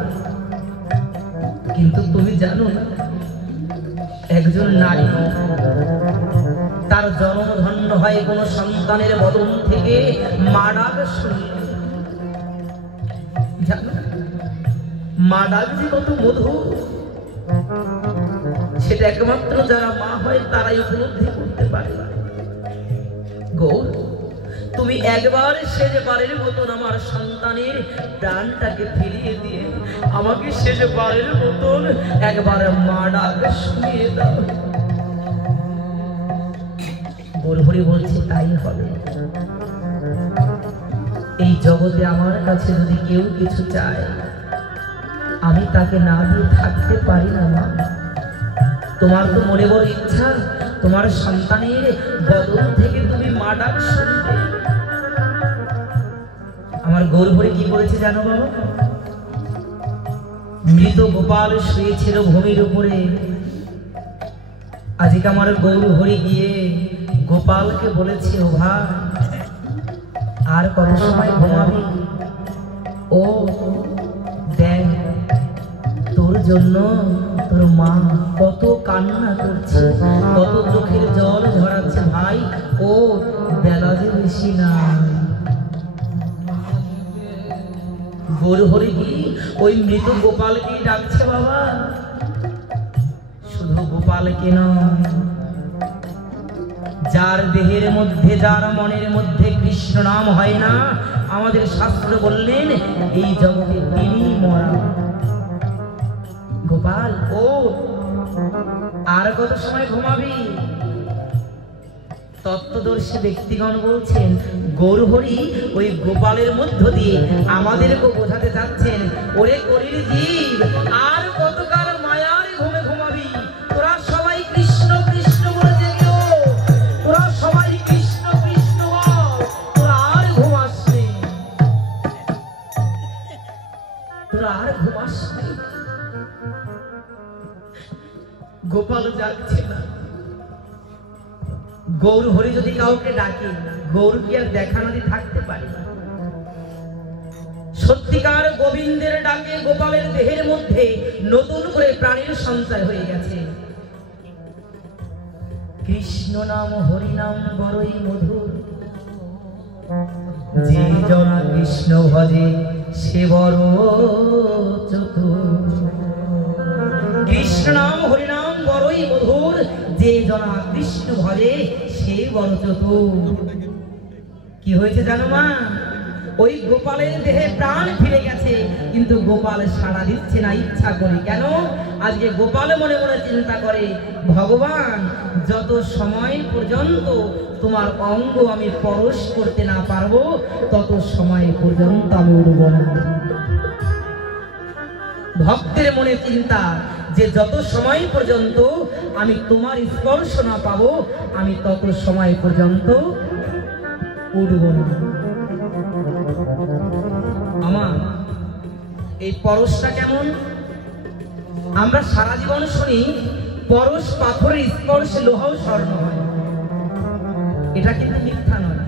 কিন্তু তুমি জানো না, একজন নারী তার জন্মধন্য হয় কোন সন্তানের বদন থেকে মা ডাক শুনিয়ে। জানো মা ডাক যে কত মধুর, সেটা একমাত্র যারা মা হয় তারাই উপলব্ধি করতে পারে। গৌর, তুমি একবার শেষবারের মতন আমার সন্তানের প্রাণটাকে ফিরিয়ে দিয়ে আমাকে শেষবারের মতন একবার মা ডাক শুনিয়ে দাও। গৌরহরি বলছে তাই হবে। এই জগতে আমার কাছে যদি কেউ কিছু চায় আমি তাকে না দিয়ে থাকতে পারি না মা। তোমার তো মনে বড় ইচ্ছা তোমার সন্তানের বদন থেকে তুমি মা ডাক শুনবে। আমার গৌরহরি কি করেছে জানো বাবা? মৃত গোপাল শুয়েছিল ভূমির উপরে। আজকে আমার গৌরহরি গিয়ে গোপালকে বলেছে, ও ভাই আর কত সময় ঘুমাবি? ও দেখ তোর জন্য তোর মা কত কান্না করছে, কত চোখের জল ঝরাচ্ছে। ভাই ও বেলা যে বেশি না। গৌরহরি কি ওই মৃত গোপালকে ডাকছে বাবা। শুধু গোপালকে নয়, যার দেহের মধ্যে যার মনের মধ্যে কৃষ্ণ নাম হয় না, আমাদের শাস্ত্র বললেন এই জগতে তিনি মরা। গোপাল ও আর কত সময় ঘুমাবি? তত্ত্বদর্শী ব্যক্তিগণ বলছেন গৌরহরি ওই গোপালের মধ্য দিয়ে আমাদেরকে বোঝাতে চাচ্ছেন, ওরে কলির জীব আর কতকাল মায়ার ঘুমে ঘুমাবি? তোরা সবাই কৃষ্ণ কৃষ্ণ বলে জেগে, তোরা সবাই কৃষ্ণ কৃষ্ণ বল, তোরা আর ঘুমাসনি, তোরা আর ঘুমাসনি। গোপাল যাচ্ছে না। গৌরহরি যদি কাউকে ডাকে গৌর কি আর দেখা না দিয়ে থাকতে পারে? সত্যিকার গোবিন্দের ডাকে গোপালের দেহের মধ্যে নতুন করে প্রাণের সঞ্চার হয়ে গেছে। কৃষ্ণ নাম হরি নাম বড়ই মধুর, যে জনা কৃষ্ণ ভজে সে বড় চতুর। কৃষ্ণ নাম হরি নাম বড়ই মধুর, যে জনা কৃষ্ণ ভজে সে বড় চতুর। কি হয়েছে জানো মা? ওই গোপালের দেহে প্রাণ ফিরে গেছে, কিন্তু গোপাল সাড়া দিচ্ছে না ইচ্ছা করে। কেন? আজকে গোপাল মনে মনে চিন্তা করে, ভগবান যত সময় পর্যন্ত তোমার অঙ্গ আমি পরশ করতে না পারবো তত সময় পর্যন্ত আমি উঠব না। ভক্তের মনে চিন্তা যে যত সময় পর্যন্ত আমি তোমার স্পর্শ না পাবো আমি তত সময় পর্যন্ত উঠব না। আমার এই পরশটা কেমন? আমরা সারা জীবন শুনি পরশ পাথরের স্পর্শে লোহাও স্বর্ণ হয়। এটা কিন্তু মিথ্যা নয়।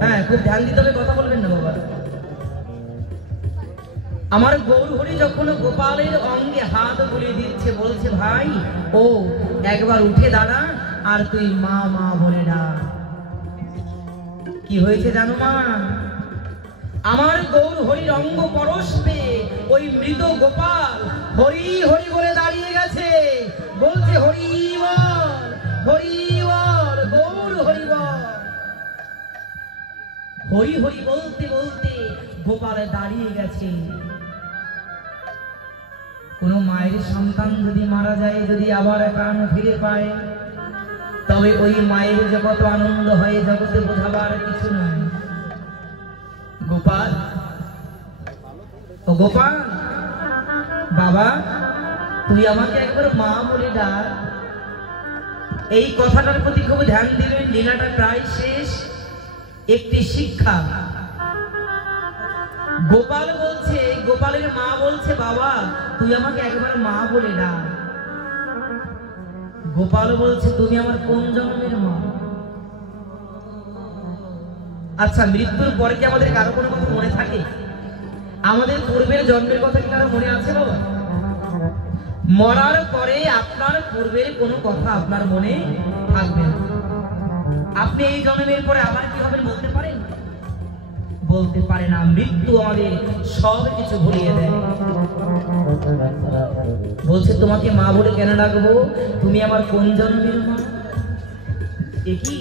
হ্যাঁ, খুব ধ্যান দিতে হবে, কথা বলবেন না বাবা। আমার গৌরহরি যখন গোপালের অঙ্গে হাত বুলিয়ে দিচ্ছে, বলছে ভাই ও একবার উঠে দাঁড়া আর তুই মা মা বলে ডাক। কি হয়েছে জানো মা? আমার গৌরহরির অঙ্গ পরশ পেয়ে ওই মৃত গোপাল হরি হরি বলে দাঁড়িয়ে গেছে, বলছে হরি বল হরি বল গৌর হরি বল। হরি হরি বলতে বলতে গোপাল দাঁড়িয়ে গেছে। কোন মায়ের সন্তান যদি মারা যায়, যদি আবার প্রাণ ফিরে পায়, তবে ওই মায়ের যে কত আনন্দ হয় জগতে বোঝাবার কিছু নয়। গোপাল ও গোপাল বাবা তুই আমাকে একবার মা বলে ডাক। এই কথাটার প্রতি খুব ধ্যান দিবেন। লীলাটা প্রায় শেষ। একটি শিক্ষা, গোপাল বলছে, গোপালের মা বলছে বাবা তুই আমাকে একবার মা বলে ডাক। গোপাল বলছে তুমি আমার কোন জন্মের মা? আচ্ছা, মৃত্যুর পরে কি আমাদের কারো কোনো কথা মনে থাকে? আমাদের পূর্বের জন্মের কথা কি কারো মনে আছে বাবা? মরার পরে আপনার পূর্বের কোনো কথা আপনার মনে থাকবে না। আপনি এই জন্মের পরে আবার কি হবেন বলতে পারেন? বলতে পারে না। মৃত্যু আমাদের সব কিছু ভুলিয়ে দেয়। বলছে তোমাকে মা বলে কেন ডাকবো? তুমি আমার কোন জন্মের মা? এ কি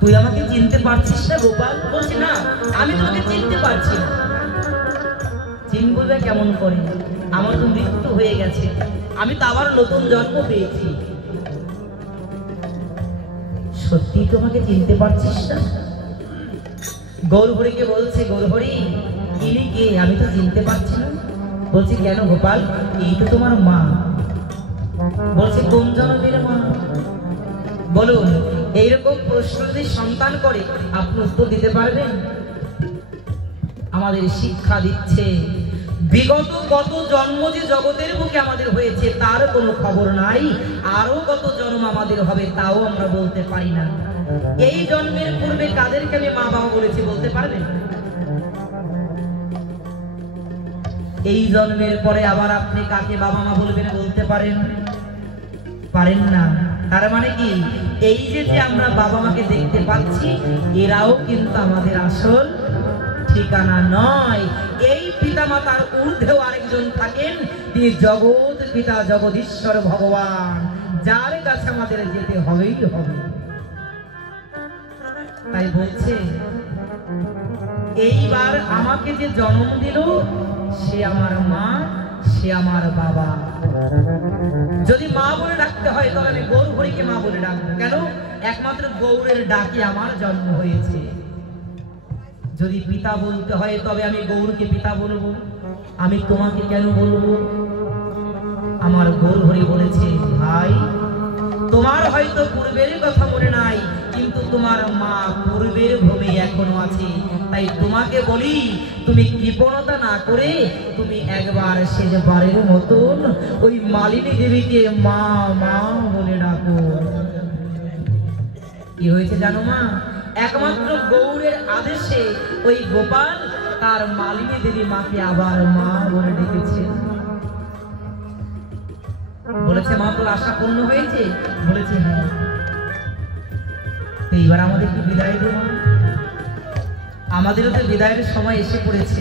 তুই আমাকে চিনতে পারছিস না গোপাল? বলছি না, আমি তোকে চিনতে পারছি না। চিনবো কেমন করে? আমার তো মৃত্যু হয়ে গেছে, আমি তো আবার নতুন জন্ম পেয়েছি। সত্যি তোমাকে চিনতে পারছিস না? গৌরহরিকে বলছে, গৌরহরি ইনি কে? আমি তো চিনতে পারছি না। বলছি কেন গোপাল? এই তো তোমার মা। বলছে কোন জন্মের মা? বলুন, এইরকম প্রশ্ন যদি সন্তান করে আপনি উত্তর দিতে পারবেন? আমাদের শিক্ষা দিচ্ছে বিগত কত জন্ম যে জগতের বুকে আমাদের হয়েছে তার কোনো খবর নাই, আরো কত জন্ম আমাদের হবে তাও আমরা বলতে পারি না। এই জন্মের পূর্বে কাদেরকে আমি মা বাবা বলেছি বলতে পারবেন? এই জন্মের পরে আবার আপনি কাকে বাবা মা বলবেন বলতে পারেন? পারেন না। তার মানে কি, এই যে আমরা বাবা মাকে দেখতে পাচ্ছি এরাও কিন্তু আমাদের আসল ঠিকানা নয়। এই পিতা মাতার ঊর্ধ্বেও আরেকজন থাকেন, তিনি জগৎ পিতা জগদীশ্বর ভগবান, যার কাছে আমাদের যেতে হবেই হবে। তাই বলছে এইবার আমাকে যে জন্ম দিল সে আমার মা, সে আমার বাবা। যদি মা বলে ডাকতে হয় তাহলে আমি গৌরহরিকে মা বলে ডাকবো। কেন? একমাত্র গৌরের ডাকে আমার জন্ম হয়েছে। যদি পিতা বলতে হয় তবে আমি গৌরকে পিতা বলবো। আমি তোমাকে কেন বলবো? আমার গৌরহরি বলেছে, ভাই তোমার হয়তো পূর্বের কথা মনে নাই, কিন্তু তোমার মা পূর্বের ভূমি এখনো আছে। তাই তোমাকে বলি, তুমি কৃপণতা না করে তুমি একবার শেষবারের মতন ওই মালিনী দেবীকে মা মা বলে ডাকো। কি হয়েছে জানো মা? একমাত্র গৌরের আদেশে ওই গোপাল তার মালিনী দেবী মাকে আবার মা বলে ডেকেছে। বলেছে মা তোর আশা পূর্ণ হয়েছে? বলেছে হ্যাঁ। এইবার আমাদের কি বিদায় দেব? আমাদেরও তো বিদায়ের সময় এসে পড়েছে।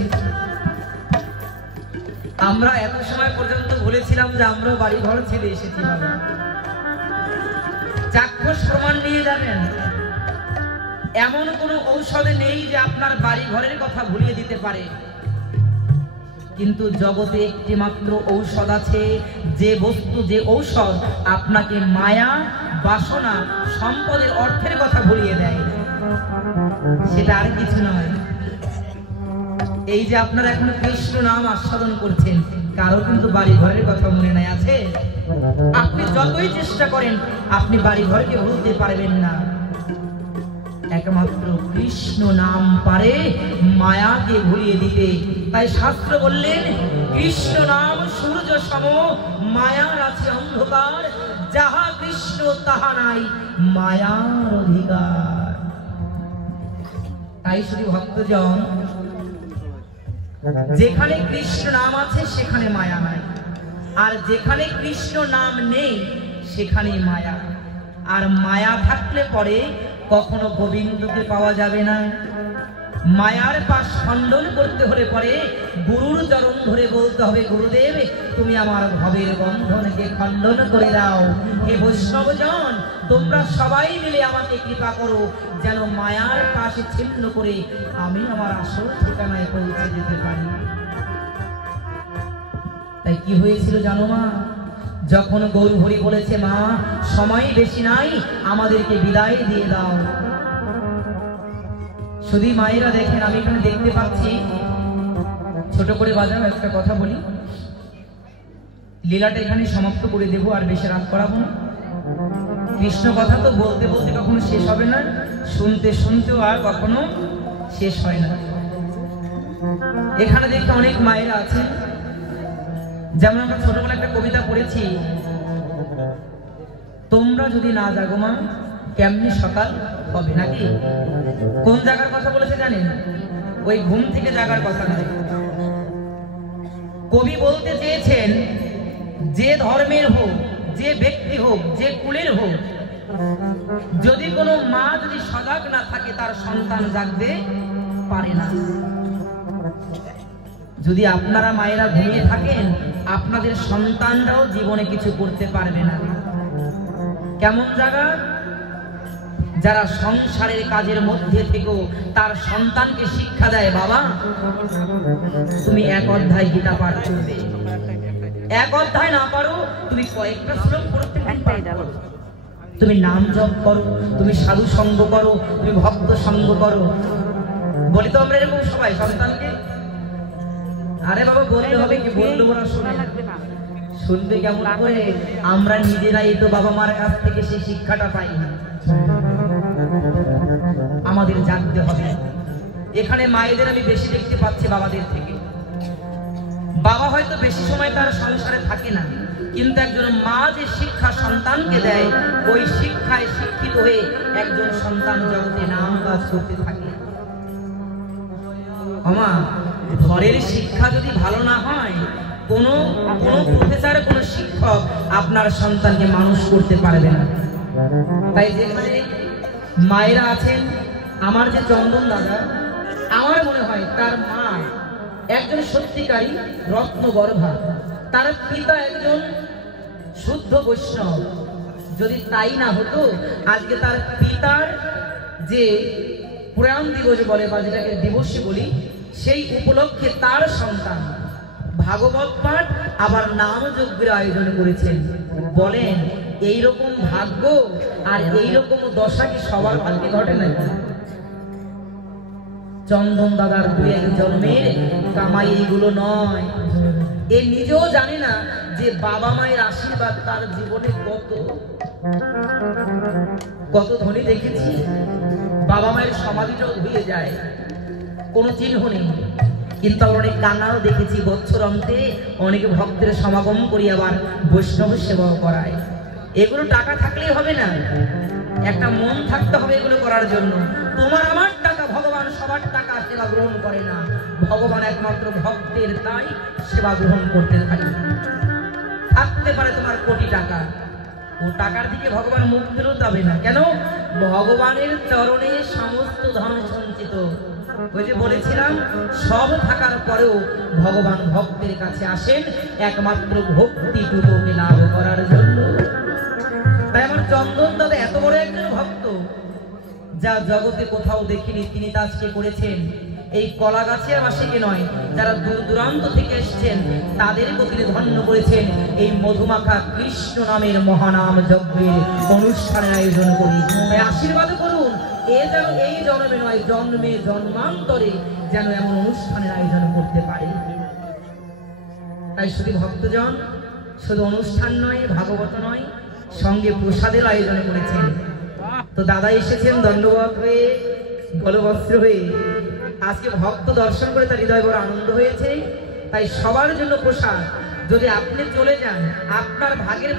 আমরা এত সময় পর্যন্ত বলেছিলাম যে আমরা বাড়ি ঘর ছেড়ে এসেছি। বাবা চাক্ষুষ প্রমাণ নিয়ে যাবেন, এমন কোন ঔষধে নেই যে আপনার বাড়ি ঘরের কথা ভুলিয়ে দিতে পারে। কিন্তু জগতে একটি মাত্র ঔষধ আছে, যে বস্তু, যে ঔষধ আপনাকে মায়া, বাসনা, সম্পদের, অর্থের কথা ভুলিয়ে দেয়। সেটা আর কিছু নয়। এই যে আপনারা এখন কৃষ্ণ নাম আস্বাদন করছেন, কারো কিন্তু বাড়ি ঘরের কথা মনে নাই। আছে? আপনি যতই চেষ্টা করেন আপনি বাড়ি ঘরকে ভুলতে পারবেন না। একমাত্র কৃষ্ণ নাম পারে মায়াকে ভুলিয়ে দিতে। তাই শাস্ত্র বললেন, কৃষ্ণ নাম সূর্য সম, মায়ার আছে অন্ধকার, যাহা কৃষ্ণ তাহা নাই মায়ার অধিকার। তাই শুধু ভক্তজন, যেখানে কৃষ্ণ নাম আছে সেখানে মায়া নাই, আর যেখানে কৃষ্ণ নাম নেই সেখানেই মায়া। আর মায়া থাকলে পরে কখনো গোবিন্দকে পাওয়া যাবে না। মায়ার পাশ খণ্ডন করতে হলে পরে গুরুর চরণ ধরে বলতে হবে, গুরুদেব তুমি আমার ভবের বন্ধনকে খণ্ডন করে দাও। হে বৈষ্ণবজন, তোমরা সবাই মিলে আমাকে কৃপা করো, যেন মায়ার পাশে ছিন্ন করে আমি আমার আসল ঠিকানায় পৌঁছে যেতে পারি। তাই কি হয়েছিল জানো মা? যখন গৌরহরি বলেছে, মা সময় বেশি নাই, আমাদেরকে বিদায় দিয়ে দাও। শুধু মায়েরা দেখেন, আমি এখানে দেখতে পাচ্ছি, ছোট করে বাজাও, একটা কথা বলি, লীলাটা এখানে সমাপ্ত করে দেব, আর বেশি রাত করাবো না। কৃষ্ণ কথা তো বলতে বলতে কখনো শেষ হবে না, শুনতে শুনতেও আর কখনো শেষ হয় না। এখানে দেখতে অনেক মায়েরা আছে, যেমন আমরা ছোটবেলা একটা কবিতা পড়েছি, তোমরা যদি না জাগো মা কেমনি সকাল হবে, নাকি? কোন জায়গার কথা বলেছে জানেন? ওই ঘুম থেকে জাগার কথা নয়। কবি বলতে চেয়েছেন, যে ধর্মের হোক, যে ব্যক্তি হোক, যে কুলের হোক, যদি কোনো মা যদি সজাগ না থাকে তার সন্তান জাগতে পারে না। যদি আপনারা মায়েরা ঘুমিয়ে থাকেন, আপনাদের সন্তানরাও জীবনে কিছু করতে পারবে না। কেমন জায়গা? যারা সংসারের কাজের মধ্যে থেকেও তার সন্তানকে শিক্ষা দেয়, বাবা তুমি এক অধ্যায় গীতা পাঠ করবে, এক অধ্যায় না পারো তুমি কয়েকটা শ্লোক প্রত্যেকদিন পাঠ করো, তুমি নাম জপ করো, তুমি সাধু সঙ্গ করো, তুমি ভক্ত সঙ্গ করো। বলি তো আমরা এরকম সবাই সন্তানকে? আরে বাবা বলতে হবে কি, বললে ওরা শুনে শুনবে কেমন করে? আমরা নিজেরাই তো বাবা মার কাছ থেকে সেই শিক্ষাটা পাই না। আমাদের জানতে হবে। এখানে মায়েদের আমি বেশি দেখতে পাচ্ছি বাবাদের থেকে। বাবা হয়তো বেশি সময় তার সংসারে থাকে না, কিন্তু একজন মা যে শিক্ষা সন্তানকে দেয়, ওই শিক্ষায় শিক্ষিত হয়ে একজন সন্তান জগতে নাম কাজ করতে থাকে। আমা ঘরের শিক্ষা যদি ভালো না হয়, কোনো প্রফেসর, কোনো শিক্ষক আপনার সন্তানকে মানুষ করতে পারবে না। তাই যেখানে মায়েরা আছেন, আমার যে চন্দন দাদা, আমার মনে হয় তার মা একজন সত্যিকারী রত্নগর্ভা, তার পিতা একজন শুদ্ধ বৈষ্ণব। যদি তাই না হতো, আজকে তার পিতার যে পুরাণ দিবস বলে বা যেটাকে দিবসী বলি, সেই উপলক্ষে তার সন্তান ভাগবত পাঠ আবার নাম যজ্ঞের আয়োজন করেছেন। বলেন এইরকম ভাগ্য আর এইরকম দশা কি সবার ভাগ্যে ঘটে নাকি? চন্দন দাদার দুই এক জন্মের কামাই এইগুলো নয়। এ নিজেও জানে না যে বাবা মায়ের আশীর্বাদ তার জীবনে কত ধনী দেখেছি। বাবা মায়ের সমাধিটাও ধুয়ে যায়, কোনো চিহ্ন নেই, কিন্তু অনেক কান্নাও দেখেছি। বছর অন্তে অনেকে ভক্তের সমাগম করি, আবার বৈষ্ণব সেবাও করায়। এগুলো টাকা থাকলেই হবে না, একটা মন থাকতে হবে এগুলো করার জন্য। তোমার আমার টাকা, ভগবান সবার টাকা সেবা গ্রহণ করে না। ভগবান একমাত্র ভক্তের, তাই সেবা গ্রহণ করতে থাকে। থাকতে পারে তোমার কোটি টাকা, ও টাকার দিকে ভগবান মুখ ফেরত যাবে না। কেন? ভগবানের চরণে সমস্ত ধন সঞ্চিত। ওই যে বলেছিলাম, সব থাকার পরেও ভগবান ভক্তের কাছে আসেন একমাত্র ভক্তিটুকুকে লাভ করার জন্য। তাই আমার চন্দন দাদা এত বড় একজন ভক্ত, যা জগতে কোথাও দেখিনি তিনি তা আজকে করেছেন। এই কলা গাছের বাসীকে নয়, যারা দূর দূরান্ত থেকে এসেছেন তাদেরকে তিনি ধন্য করেছেন। এই মধুমাখা কৃষ্ণ নামের মহানাম যজ্ঞের অনুষ্ঠানের আয়োজন করি। তাই আশীর্বাদ করুন, এ যেন এই জন্মে নয়, জন্মে জন্মান্তরে যেন এমন অনুষ্ঠানের আয়োজন করতে পারে। তাই শুধু ভক্তজন, শুধু অনুষ্ঠান নয়, ভাগবত নয়, সঙ্গে প্রসাদের আয়োজন করেছেন। তো দাদা এসেছেন দণ্ডবত হয়ে, গলবস্ত্র হয়ে। আজকে ভক্ত দর্শন করে তার হৃদয় বড় আনন্দ হয়েছে। তাই সবার জন্য প্রসাদ। যদি আপনি চলে যান, আপনার ভাগের